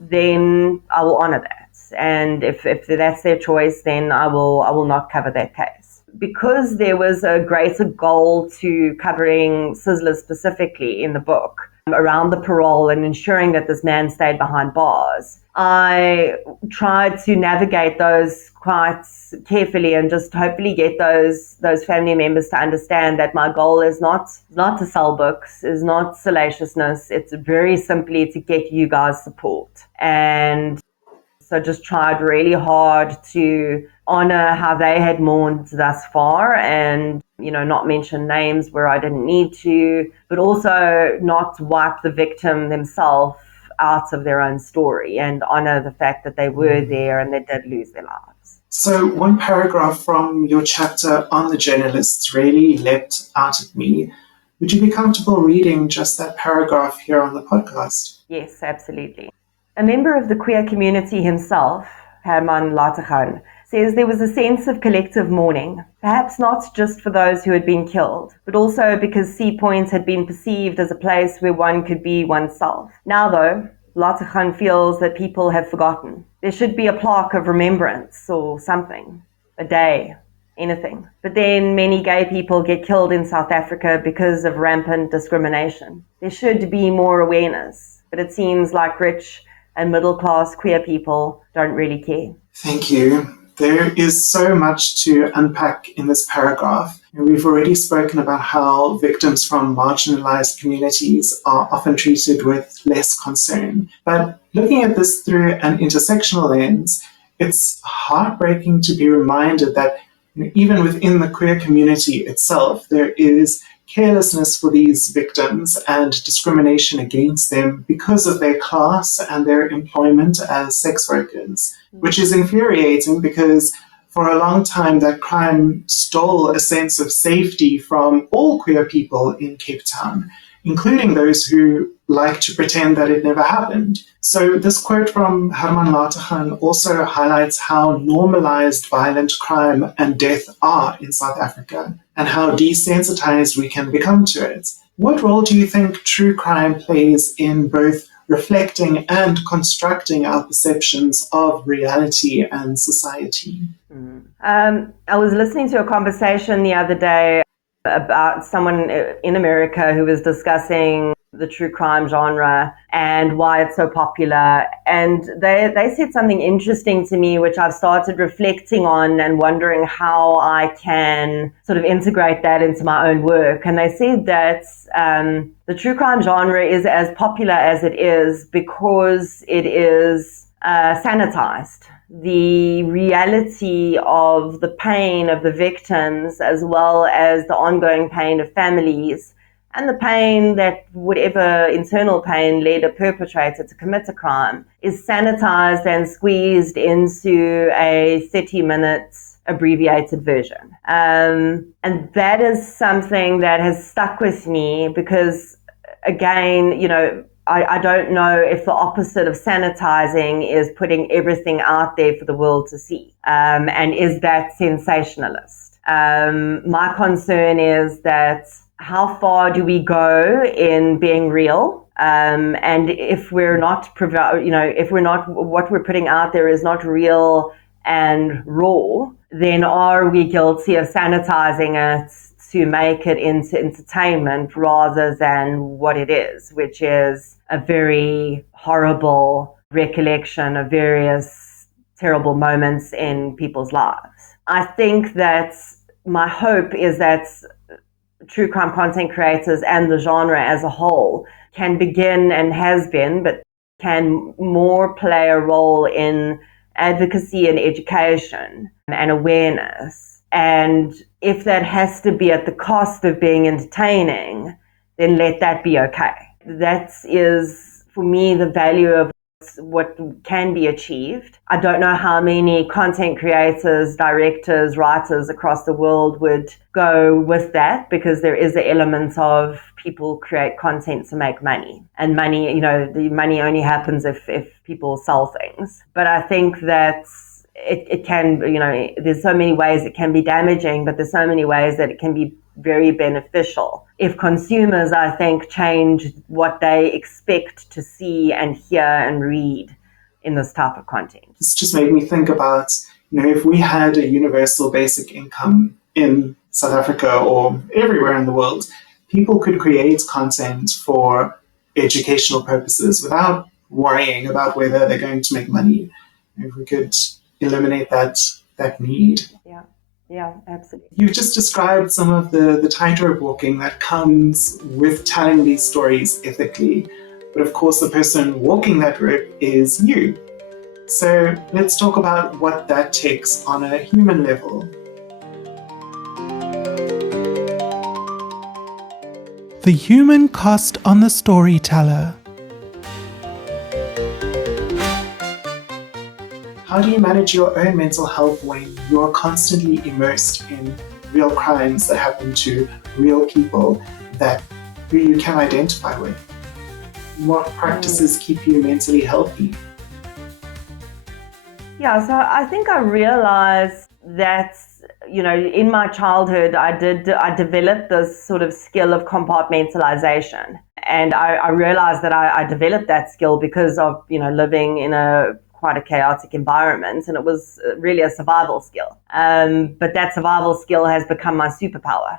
then I will honor that. And if that's their choice, then I will not cover that case. Because there was a greater goal to covering Sizzlers specifically in the book around the parole and ensuring that this man stayed behind bars, I tried to navigate those quite carefully and just hopefully get those family members to understand that my goal is not to sell books, is not salaciousness. It's very simply to get you guys support. And so just tried really hard to honor how they had mourned thus far and, not mention names where I didn't need to, but also not wipe the victim themselves out of their own story and honor the fact that they were there and they did lose their lives. So one paragraph from your chapter on the journalists really leapt out at me. Would you be comfortable reading just that paragraph here on the podcast? Yes, absolutely. A member of the queer community himself, Herman Latachan, says there was a sense of collective mourning, perhaps not just for those who had been killed, but also because Sea Point had been perceived as a place where one could be oneself. Now, though, Latachan feels that people have forgotten. There should be a plaque of remembrance or something, a day, anything. But then many gay people get killed in South Africa because of rampant discrimination. There should be more awareness, but it seems like rich and middle-class queer people don't really care. Thank you. There is so much to unpack in this paragraph. We've already spoken about how victims from marginalized communities are often treated with less concern. But looking at this through an intersectional lens, it's heartbreaking to be reminded that even within the queer community itself, there is carelessness for these victims and discrimination against them because of their class and their employment as sex workers, which is infuriating because for a long time that crime stole a sense of safety from all queer people in Cape Town, including those who like to pretend that it never happened. So this quote from Herman Lategan also highlights how normalized violent crime and death are in South Africa and how desensitized we can become to it. What role do you think true crime plays in both reflecting and constructing our perceptions of reality and society? I was listening to a conversation the other day about someone in America who was discussing the true crime genre and why it's so popular. And they said something interesting to me, which I've started reflecting on and wondering how I can sort of integrate that into my own work. And they said that the true crime genre is as popular as it is because it is sanitized. The reality of the pain of the victims, as well as the ongoing pain of families, and the pain that whatever internal pain led a perpetrator to commit a crime, is sanitized and squeezed into a 30-minute abbreviated version. And that is something that has stuck with me because, again, I don't know if the opposite of sanitizing is putting everything out there for the world to see. And is that sensationalist? My concern is that how far do we go in being real? And if we're not, what we're putting out there is not real and raw, then are we guilty of sanitizing it to make it into entertainment rather than what it is, which is a very horrible recollection of various terrible moments in people's lives? I think that my hope is that true crime content creators and the genre as a whole can begin, and has been, but can more play a role in advocacy and education and awareness. And if that has to be at the cost of being entertaining, then let that be okay. That is, for me, the value of what can be achieved. I don't know how many content creators, directors, writers across the world would go with that, because there is the element of people create content to make money. And money, the money only happens if people sell things. But I think that it can, there's so many ways it can be damaging, but there's so many ways that it can be very beneficial if consumers, I think, change what they expect to see and hear and read in this type of content. This just made me think about, if we had a universal basic income in South Africa or everywhere in the world, people could create content for educational purposes without worrying about whether they're going to make money. If we could eliminate that need. Yeah, absolutely. You've just described some of the tightrope walking that comes with telling these stories ethically. But of course, the person walking that rope is you. So let's talk about what that takes on a human level. The human cost on the storyteller. How do you manage your own mental health when you're constantly immersed in real crimes that happen to real people who you can identify with? What practices keep you mentally healthy? Yeah, so I think I realized that, in my childhood, I developed this sort of skill of compartmentalization. And I realized that I developed that skill because of, living in quite a chaotic environment, and it was really a survival skill. But that survival skill has become my superpower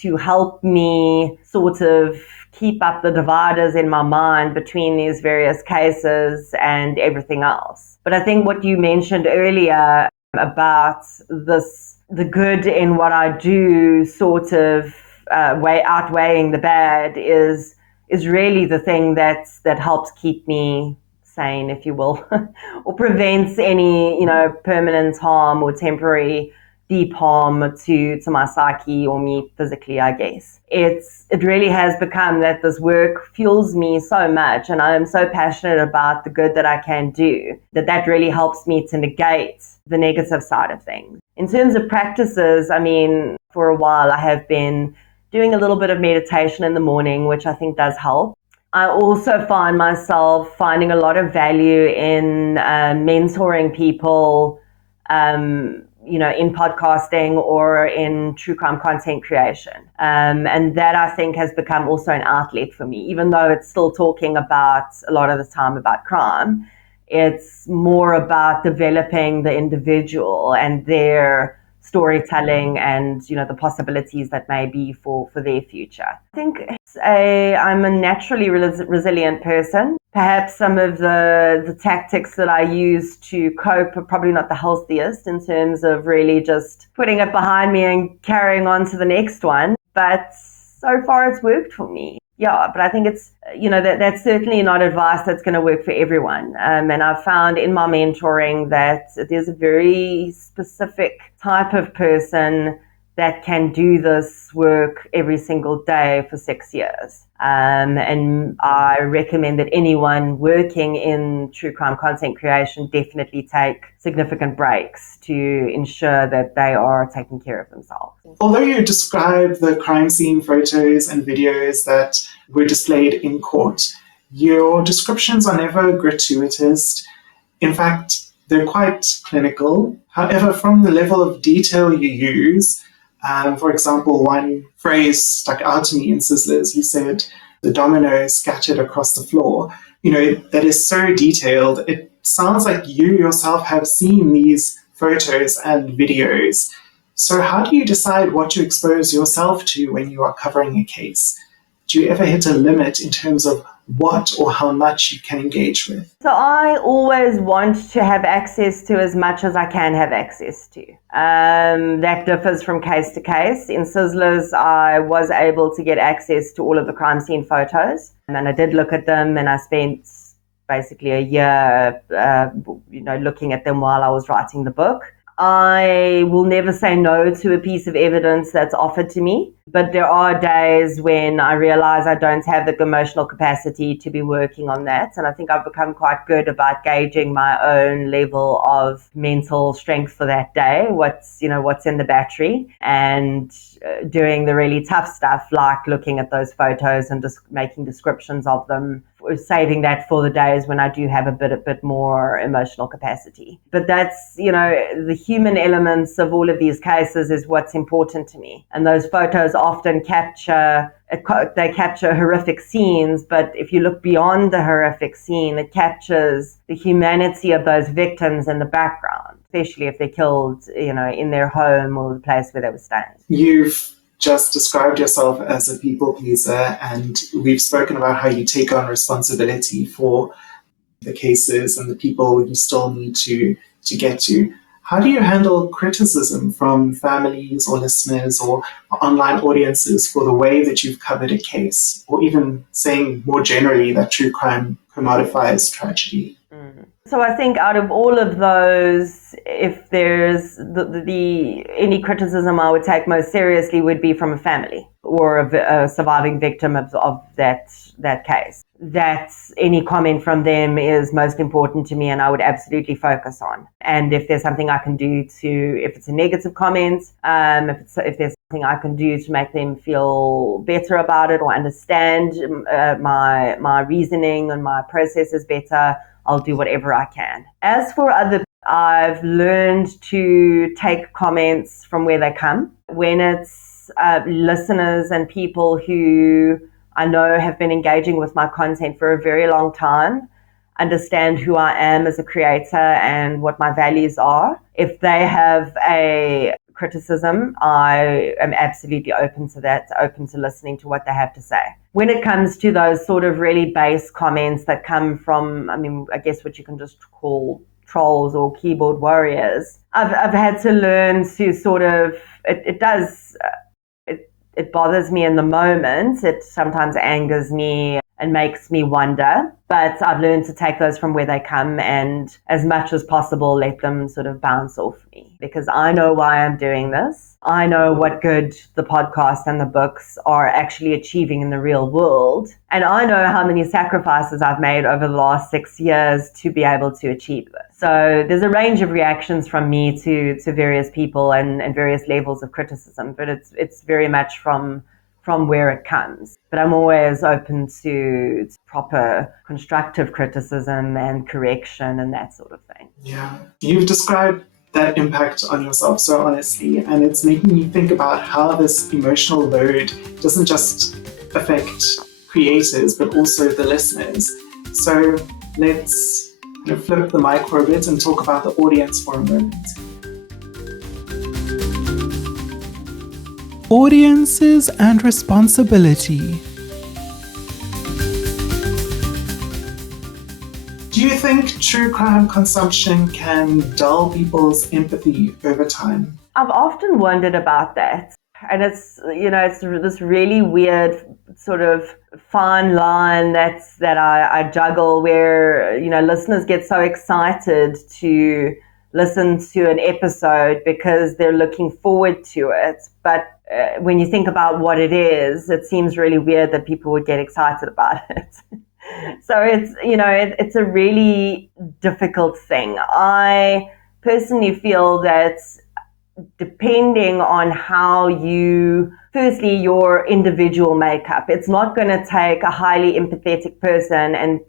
to help me sort of keep up the dividers in my mind between these various cases and everything else. But I think what you mentioned earlier about the good in what I do sort of outweighing the bad is really the thing that helps keep me sane, if you will, or prevents any, permanent harm or temporary deep harm to my psyche or me physically, I guess. It really has become that this work fuels me so much, and I am so passionate about the good that I can do, that really helps me to negate the negative side of things. In terms of practices, I mean, for a while I have been doing a little bit of meditation in the morning, which I think does help. I also find myself finding a lot of value in mentoring people, in podcasting or in true crime content creation. And that, I think, has become also an outlet for me, even though it's still talking about a lot of the time about crime. It's more about developing the individual and their storytelling and, the possibilities that may be for their future. I think I'm a naturally resilient person. Perhaps some of the tactics that I use to cope are probably not the healthiest in terms of really just putting it behind me and carrying on to the next one. But so far it's worked for me. Yeah, but I think it's, that's certainly not advice that's going to work for everyone. And I've found in my mentoring that there's a very specific type of person that can do this work every single day for 6 years. And I recommend that anyone working in true crime content creation definitely take significant breaks to ensure that they are taking care of themselves. Although you describe the crime scene photos and videos that were displayed in court, your descriptions are never gratuitous. In fact, they're quite clinical. However, from the level of detail you use, for example, one phrase stuck out to me in Sizzlers. You said, the dominoes scattered across the floor. That is so detailed. It sounds like you yourself have seen these photos and videos. So how do you decide what to expose yourself to when you are covering a case? Do you ever hit a limit in terms of what or how much you can engage with? So I always want to have access to as much as I can have access to. That differs from case to case. In Sizzlers, I was able to get access to all of the crime scene photos, and I did look at them, and I spent basically a year, looking at them while I was writing the book. I will never say no to a piece of evidence that's offered to me, but there are days when I realize I don't have the emotional capacity to be working on that. And I think I've become quite good about gauging my own level of mental strength for that day, what's in the battery, and doing the really tough stuff like looking at those photos and just making descriptions of them, saving that for the days when I do have a bit more emotional capacity. But that's, the human elements of all of these cases is what's important to me. And those photos often capture horrific scenes, but if you look beyond the horrific scene, it captures the humanity of those victims in the background, especially if they're killed, in their home or the place where they were staying. You've just described yourself as a people pleaser, and we've spoken about how you take on responsibility for the cases and the people you still need to get to. How do you handle criticism from families or listeners or online audiences for the way that you've covered a case, or even saying more generally that true crime commodifies tragedy? So I think out of all of those, if there's any criticism I would take most seriously would be from a family or a surviving victim of that case. That any comment from them is most important to me, and I would absolutely focus on. And if there's something I can do if it's a negative comment, if there's something I can do to make them feel better about it or understand my reasoning and my processes better, I'll do whatever I can. As for I've learned to take comments from where they come. When it's listeners and people who I know have been engaging with my content for a very long time, understand who I am as a creator and what my values are. If they have a criticism, I am absolutely open to that, open to listening to what they have to say. When it comes to those sort of really base comments that come from, I guess what you can just call trolls or keyboard warriors. I've had to learn to sort of, it bothers me in the moment. It sometimes angers me and makes me wonder, but I've learned to take those from where they come and as much as possible let them sort of bounce off me, because I know why I'm doing this. I know what good the podcast and the books are actually achieving in the real world. And I know how many sacrifices I've made over the last 6 years to be able to achieve this. So there's a range of reactions from me to various people and various levels of criticism, but it's very much from where it comes. But I'm always open to proper constructive criticism and correction and that sort of thing. Yeah. You've described that impact on yourself so honestly, and it's making me think about how this emotional load doesn't just affect creators, but also the listeners. So let's kind of flip the mic for a bit and talk about the audience for a moment. Audiences and responsibility. Do you think true crime consumption can dull people's empathy over time? I've often wondered about that. And it's this really weird sort of fine line that I juggle where, listeners get so excited to listen to an episode because they're looking forward to it. But when you think about what it is, it seems really weird that people would get excited about it. So it's a really difficult thing. I personally feel that depending on how firstly, your individual makeup, it's not going to take a highly empathetic person and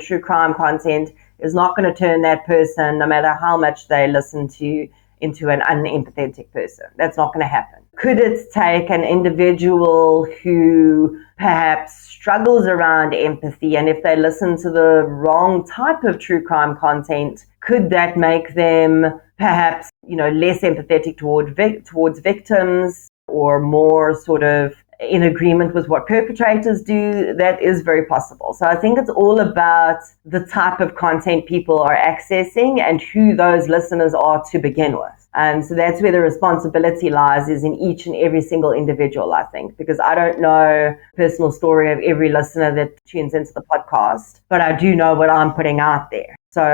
true crime content is not going to turn that person, no matter how much they listen to, into an unempathetic person. That's not going to happen. Could it take an individual who perhaps struggles around empathy, and if they listen to the wrong type of true crime content, could that make them perhaps, less empathetic towards victims, or more sort of in agreement with what perpetrators do? That is very possible. So I think it's all about the type of content people are accessing and who those listeners are to begin with. And so that's where the responsibility lies, is in each and every single individual, I think, because I don't know the personal story of every listener that tunes into the podcast, but I do know what I'm putting out there. So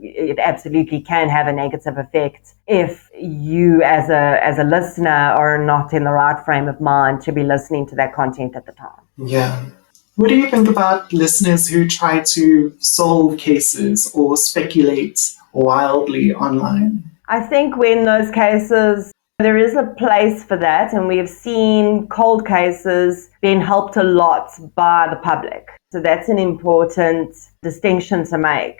it absolutely can have a negative effect if you as a listener are not in the right frame of mind to be listening to that content at the time. Yeah. What do you think about listeners who try to solve cases or speculate wildly online? I think when those cases, there is a place for that, and we have seen cold cases being helped a lot by the public. So that's an important distinction to make.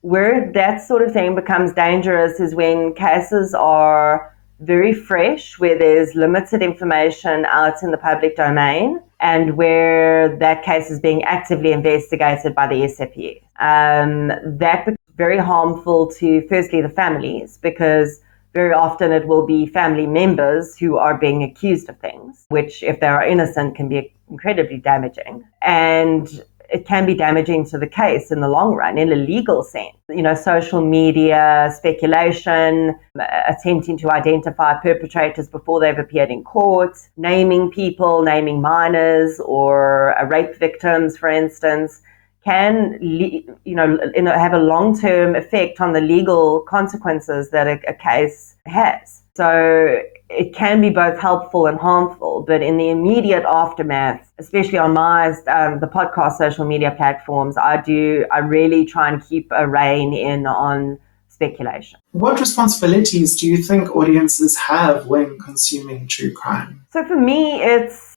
Where that sort of thing becomes dangerous is when cases are very fresh, where there's limited information out in the public domain, and where that case is being actively investigated by the SAPS. That becomes very harmful to, firstly, the families, because very often it will be family members who are being accused of things, which, if they are innocent, can be incredibly damaging. And it can be damaging to the case in the long run, in a legal sense. Social media, speculation, attempting to identify perpetrators before they've appeared in court, naming people, naming minors or rape victims, for instance, can have a long-term effect on the legal consequences that a case has. So it can be both helpful and harmful, but in the immediate aftermath, especially on the podcast social media platforms, I really try and keep a rein in on speculation. What responsibilities do you think audiences have when consuming true crime? So for me, it's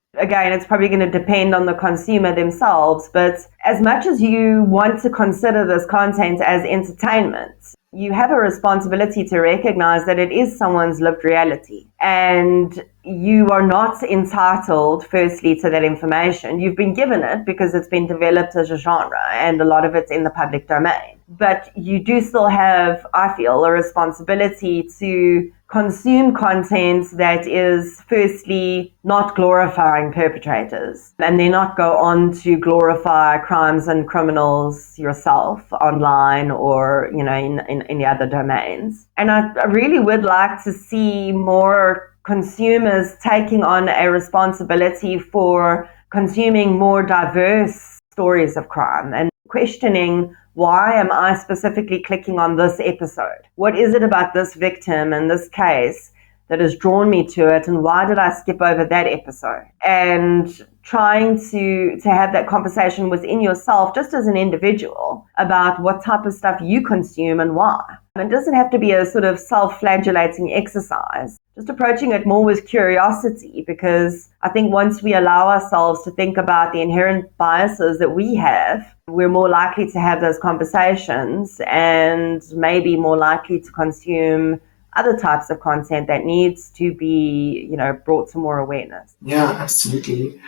probably going to depend on the consumer themselves, but as much as you want to consider this content as entertainment, you have a responsibility to recognize that it is someone's lived reality. And you are not entitled, firstly, to that information. You've been given it because it's been developed as a genre, and a lot of it's in the public domain. but you do still have, I feel, a responsibility to consume content that is firstly not glorifying perpetrators, and then not go on to glorify crimes and criminals yourself online or in any other domains. And I really would like to see more consumers taking on a responsibility for consuming more diverse stories of crime and questioning, why am I specifically clicking on this episode? What is it about this victim and this case that has drawn me to it, and why did I skip over that episode? And trying to have that conversation within yourself, just as an individual, about what type of stuff you consume and why. And it doesn't have to be a sort of self-flagellating exercise. Just approaching it more with curiosity, because I think once we allow ourselves to think about the inherent biases that we have, we're more likely to have those conversations and maybe more likely to consume other types of content that needs to be, brought to more awareness. Yeah, absolutely.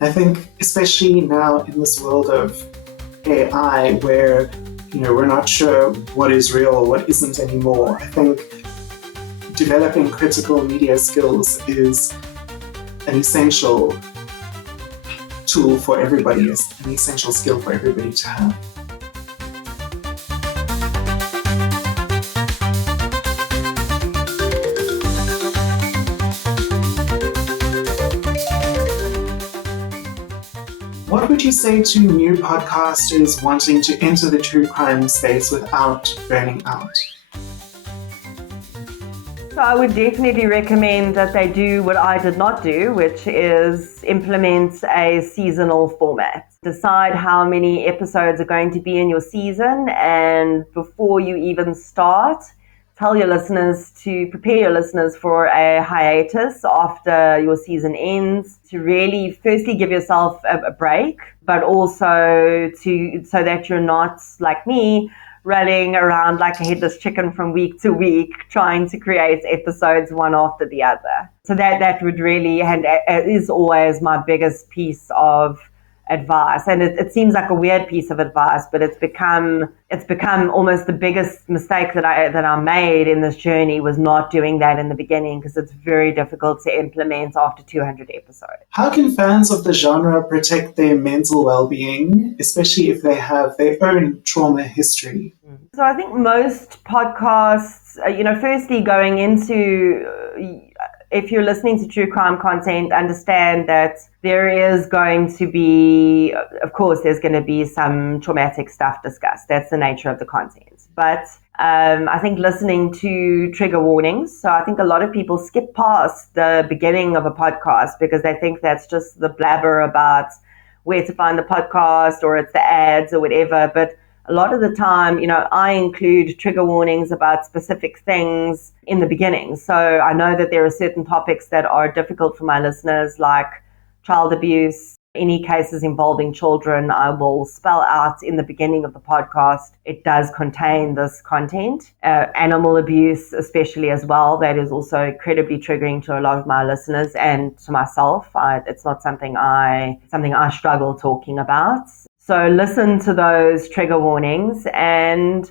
I think especially now in this world of AI where, we're not sure what is real or what isn't anymore, I think developing critical media skills is an essential tool for everybody, is an essential skill for everybody to have. What would you say to new podcasters wanting to enter the true crime space without burning out? So I would definitely recommend that they do what I did not do, which is implement a seasonal format. Decide how many episodes are going to be in your season, and before you even start, tell your listeners to prepare your listeners for a hiatus after your season ends, to really firstly give yourself a break, but also so that you're not like me, running around like a headless chicken from week to week, trying to create episodes one after the other. So that would really, and it is always my biggest piece of advice. And it seems like a weird piece of advice, but it's become almost the biggest mistake that I made in this journey, was not doing that in the beginning, because it's very difficult to implement after 200 episodes. How can fans of the genre protect their mental well-being, especially if they have their own trauma history? So I think most podcasts, firstly going into, if you're listening to true crime content, understand that there is going to be, of course, there's going to be some traumatic stuff discussed. That's the nature of the content. But I think listening to trigger warnings. So I think a lot of people skip past the beginning of a podcast because they think that's just the blabber about where to find the podcast, or it's the ads or whatever. But a lot of the time, I include trigger warnings about specific things in the beginning. So I know that there are certain topics that are difficult for my listeners, like child abuse. Any cases involving children, I will spell out in the beginning of the podcast. It does contain this content. Animal abuse, especially as well, that is also incredibly triggering to a lot of my listeners and to myself. It's not something I struggle talking about. So listen to those trigger warnings. And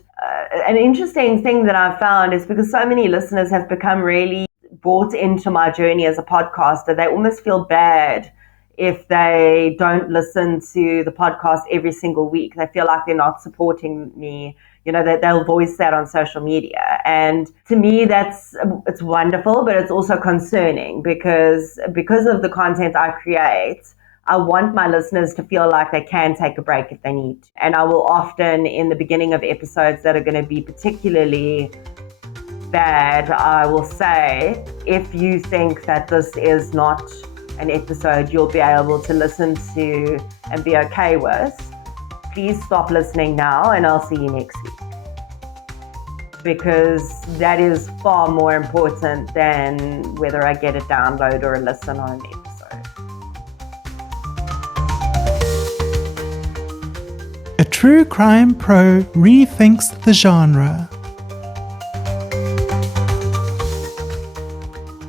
an interesting thing that I've found is, because so many listeners have become really bought into my journey as a podcaster, they almost feel bad if they don't listen to the podcast every single week. They feel like they're not supporting me. That they'll voice that on social media. And to me, it's wonderful, but it's also concerning because of the content I create, I want my listeners to feel like they can take a break if they need to. And I will often, in the beginning of episodes that are going to be particularly bad, I will say, if you think that this is not an episode you'll be able to listen to and be okay with, please stop listening now and I'll see you next week. Because that is far more important than whether I get a download or a listen on an episode. A true crime pro rethinks the genre.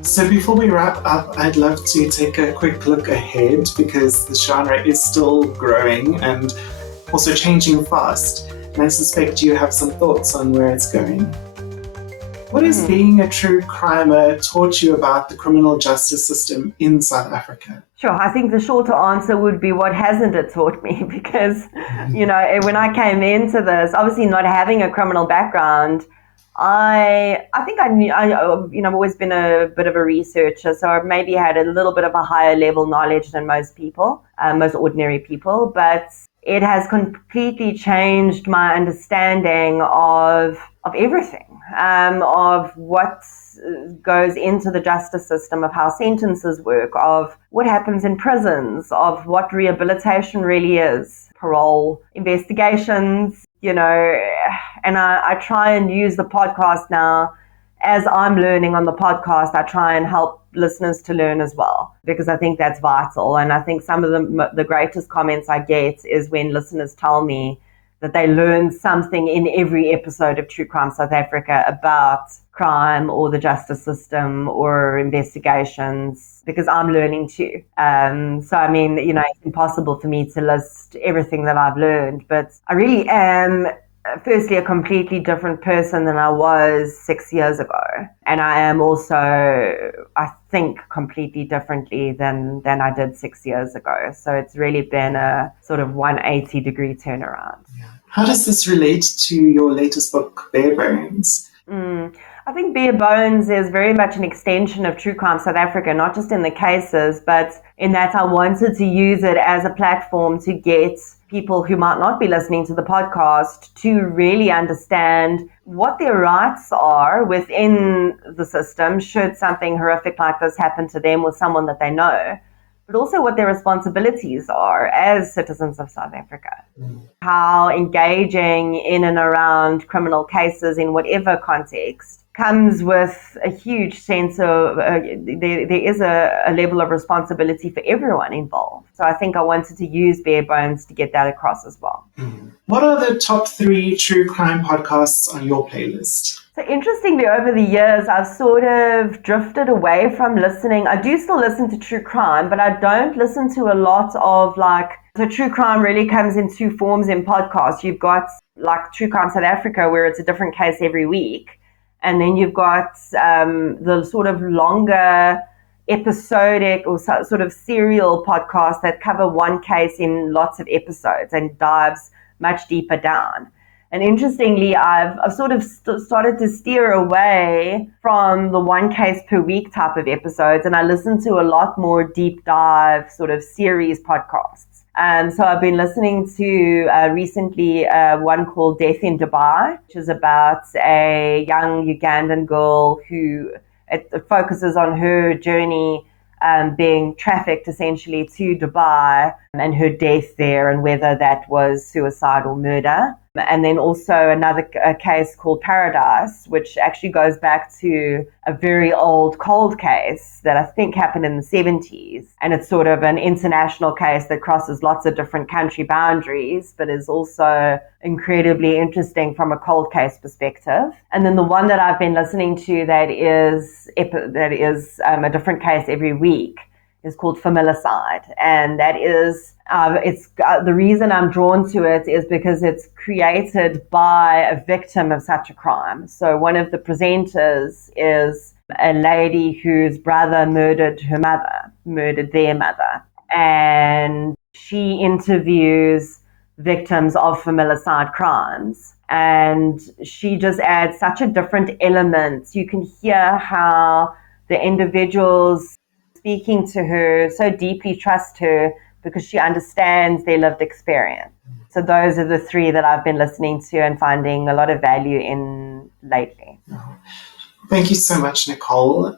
So before we wrap up, I'd love to take a quick look ahead, because the genre is still growing and also changing fast. and I suspect you have some thoughts on where it's going. What has being a true crimer taught you about the criminal justice system in South Africa? Sure. I think the shorter answer would be, what hasn't it taught me? Because, when I came into this, obviously not having a criminal background, I think I've always been a bit of a researcher, so I've maybe had a little bit of a higher level knowledge than most people, most ordinary people, but it has completely changed my understanding of everything, of what goes into the justice system, of how sentences work, of what happens in prisons, of what rehabilitation really is, parole, investigations, and I try and use the podcast now. As I'm learning on the podcast, I try and help listeners to learn as well, because I think that's vital. And I think some of the greatest comments I get is when listeners tell me that they learn something in every episode of True Crime South Africa about crime or the justice system or investigations, because I'm learning too. So, I mean, it's impossible for me to list everything that I've learned, but I really am firstly a completely different person than I was 6 years ago. And I am also, I think, completely differently than I did 6 years ago. So it's really been a sort of 180-degree turnaround. How does this relate to your latest book, Bare Bones? I think Bare Bones is very much an extension of True Crime South Africa, not just in the cases, but in that I wanted to use it as a platform to get people who might not be listening to the podcast to really understand what their rights are within the system should something horrific like this happen to them or someone that they know, but also what their responsibilities are as citizens of South Africa. How engaging in and around criminal cases in whatever context comes with a huge sense of, there is a level of responsibility for everyone involved. So I think I wanted to use Bare Bones to get that across as well. What are the top 3 true crime podcasts on your playlist? So interestingly, over the years, I've sort of drifted away from listening. I do still listen to true crime, but I don't listen to a lot of so true crime really comes in 2 forms in podcasts. You've got like True Crime South Africa, where it's a different case every week. And then you've got the sort of longer episodic or sort of serial podcasts that cover one case in lots of episodes and dives much deeper down. And interestingly, I've sort of started to steer away from the one case per week type of episodes, and I listen to a lot more deep dive sort of series podcasts. So I've been listening to recently one called Death in Dubai, which is about a young Ugandan girl who it focuses on her journey being trafficked essentially to Dubai and her death there and whether that was suicide or murder. And then also another case called Paradise, which actually goes back to a very old cold case that I think happened in the 70s. And it's sort of an international case that crosses lots of different country boundaries, but is also incredibly interesting from a cold case perspective. And then the one that I've been listening to that is a different case every week is called Familicide. And that is, the reason I'm drawn to it is because it's created by a victim of such a crime. So one of the presenters is a lady whose brother murdered their mother. And she interviews victims of familicide crimes. And she just adds such a different element. You can hear how the individuals speaking to her so deeply trust her because she understands their lived experience. So those are the 3 that I've been listening to and finding a lot of value in lately. Thank you so much, Nicole.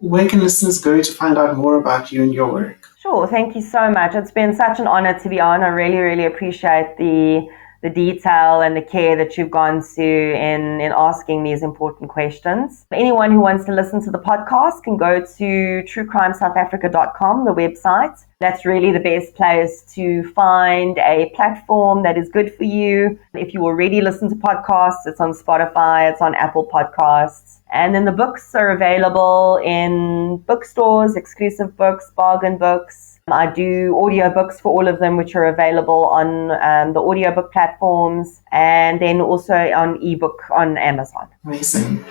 Where can listeners go to find out more about you and your work? Sure, thank you so much. It's been such an honor to be on. I really, really appreciate the detail and the care that you've gone to in asking these important questions. Anyone who wants to listen to the podcast can go to truecrimesouthafrica.com, the website. That's really the best place to find a platform that is good for you. If you already listen to podcasts, it's on Spotify, it's on Apple Podcasts. And then the books are available in bookstores, exclusive books, bargain books. I do audiobooks for all of them, which are available on the audiobook platforms, and then also on ebook on Amazon. Amazing.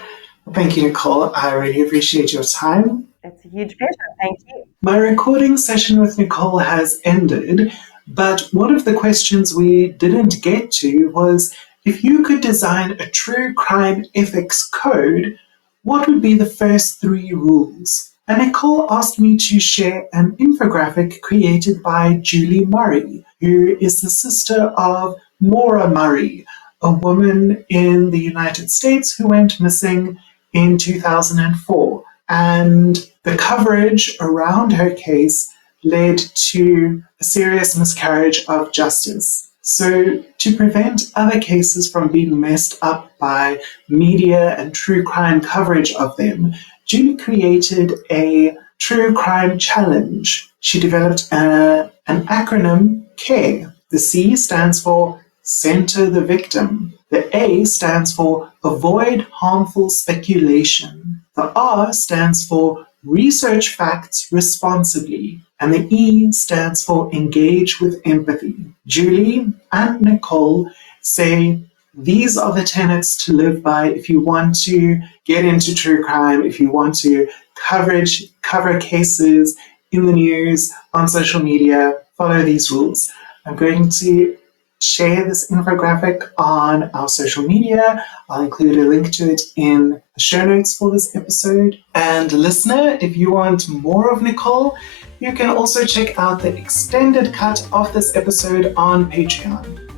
Well, thank you, Nicole. I really appreciate your time. It's a huge pleasure. Thank you. My recording session with Nicole has ended, but one of the questions we didn't get to was, if you could design a true crime ethics code, what would be the first 3 rules? And Nicole asked me to share an infographic created by Julie Murray, who is the sister of Maura Murray, a woman in the United States who went missing in 2004. And the coverage around her case led to a serious miscarriage of justice. So, to prevent other cases from being messed up by media and true crime coverage of them, Julie created a true crime challenge. She developed an acronym, CARE. The C stands for Center the Victim. The A stands for Avoid Harmful Speculation. The R stands for Research Facts Responsibly. And the E stands for Engage with Empathy. Julie and Nicole say these are the tenets to live by if you want to get into true crime, if you want to cover cases in the news, on social media, follow these rules. I'm going to share this infographic on our social media. I'll include a link to it in the show notes for this episode. And listener, if you want more of Nicole, you can also check out the extended cut of this episode on Patreon.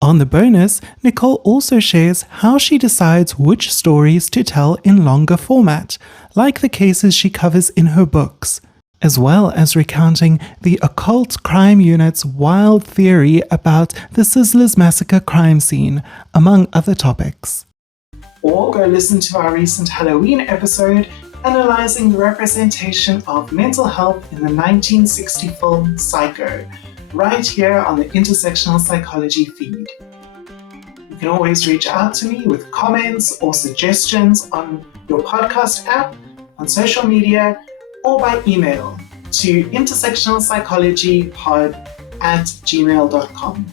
On the bonus, Nicole also shares how she decides which stories to tell in longer format, like the cases she covers in her books, as well as recounting the occult crime unit's wild theory about the Sizzlers massacre crime scene, among other topics. Or go listen to our recent Halloween episode analyzing the representation of mental health in the 1960 film Psycho, right here on the Intersectional Psychology feed. You can always reach out to me with comments or suggestions on your podcast app, on social media, or by email to intersectionalpsychologypod@gmail.com.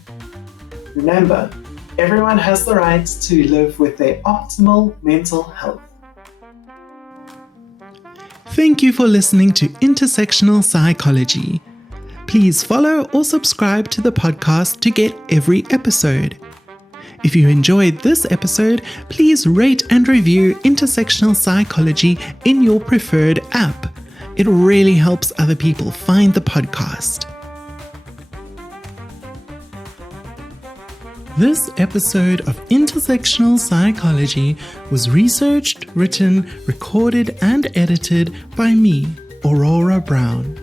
Remember, everyone has the right to live with their optimal mental health. Thank you for listening to Intersectional Psychology. Please follow or subscribe to the podcast to get every episode. If you enjoyed this episode, please rate and review Intersectional Psychology in your preferred app. It really helps other people find the podcast. This episode of Intersectional Psychology was researched, written, recorded, and edited by me, Aurora Brown.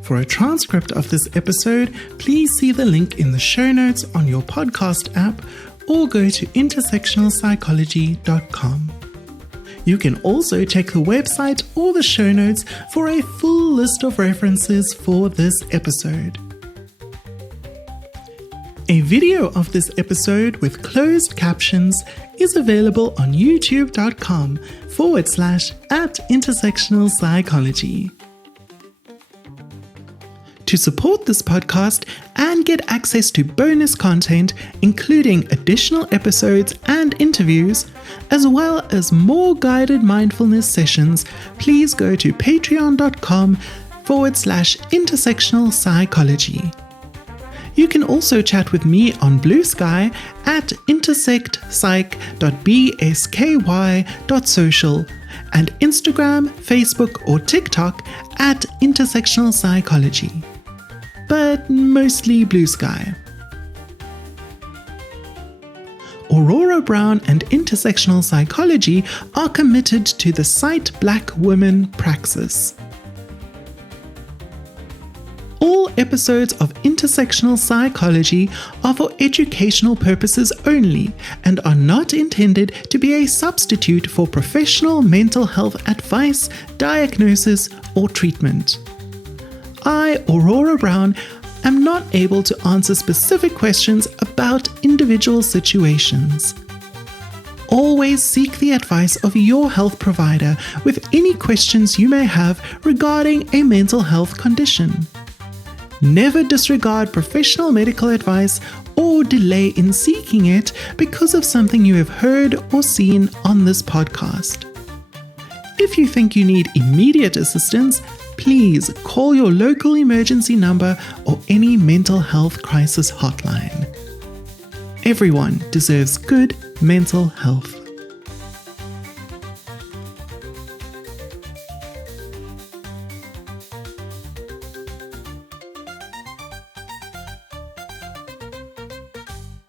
For a transcript of this episode, please see the link in the show notes on your podcast app or go to intersectionalpsychology.com. You can also check the website or the show notes for a full list of references for this episode. A video of this episode with closed captions is available on youtube.com/@intersectionalpsychology. To support this podcast and get access to bonus content, including additional episodes and interviews, as well as more guided mindfulness sessions, please go to patreon.com/intersectionalpsychology. You can also chat with me on Blue Sky at intersectpsych.bsky.social and Instagram, Facebook, or TikTok at Intersectional Psychology. But mostly Blue Sky. Aurora Brown and Intersectional Psychology are committed to the Cite Black Women praxis. All episodes of Intersectional Psychology are for educational purposes only and are not intended to be a substitute for professional mental health advice, diagnosis, or treatment. I, Aurora Brown, am not able to answer specific questions about individual situations. Always seek the advice of your health provider with any questions you may have regarding a mental health condition. Never disregard professional medical advice or delay in seeking it because of something you have heard or seen on this podcast. If you think you need immediate assistance, please call your local emergency number or any mental health crisis hotline. Everyone deserves good mental health.